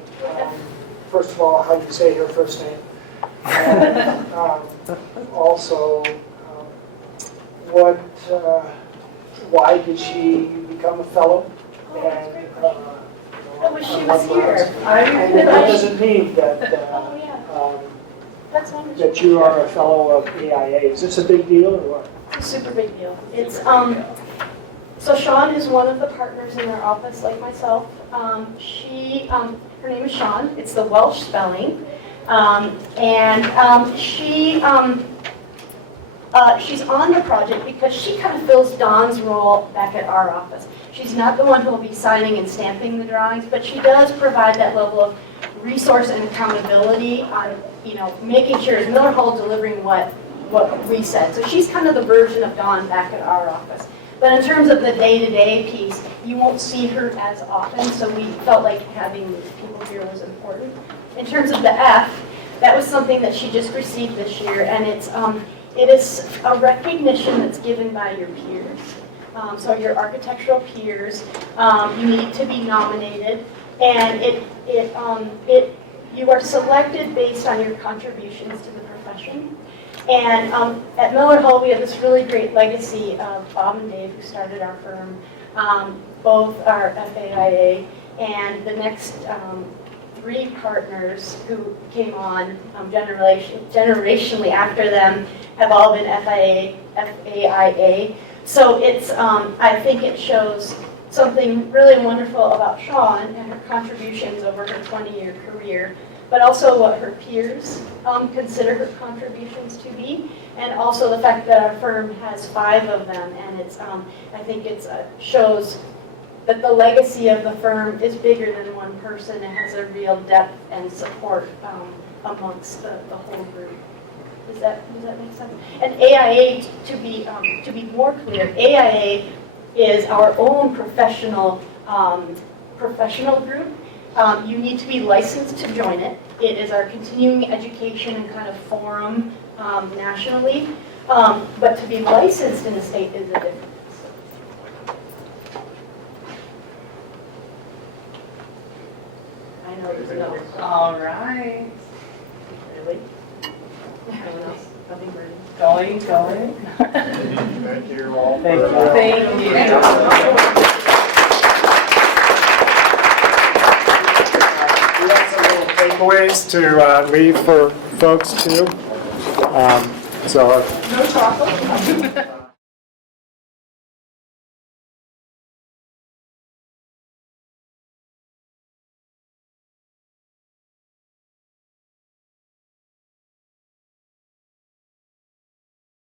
first of all, how you say her first name? And also, why did she become a fellow? And I wish she was here. And what does it mean that That's wonderful. that you are a fellow of AIA? Is this a big deal or what? It's a super big deal. It's so Sean is one of the partners in our office, like myself. Her name is Sean. It's the Welsh spelling, she's on the project because she kind of fills Dawn's role back at our office. She's not the one who will be signing and stamping the drawings, but she does provide that level of resource and accountability on, making sure is Miller Hall delivering what we said. So she's kind of the version of Dawn back at our office. But in terms of the day-to-day piece, you won't see her as often, so we felt like having these people here was important. In terms of the F, that was something that she just received this year, and it is a recognition that's given by your peers. So your architectural peers, you need to be nominated, and you are selected based on your contributions to the profession. And at Miller Hall, we have this really great legacy of Bob and Dave, who started our firm. Both are FAIA, and the next 3 partners who came on generationally after them have all been FAIA. So it's, I think it shows something really wonderful about Sean and her contributions over her 20-year career, but also what her peers consider her contributions to be, and also the fact that our firm has 5 of them, and it's, I think it shows that the legacy of the firm is bigger than one person. It has a real depth and support amongst the whole group. Does that make sense? And AIA, to be more clear, AIA is our own professional group. You need to be licensed to join it. It is our continuing education and kind of forum nationally, but to be licensed in the state is a difference. I know you know. All right. Really? Anyone else? Nothing burning? Going. Thank you all. Thank you. Thank you. We have some little takeaways to leave for folks too. So No chocolate?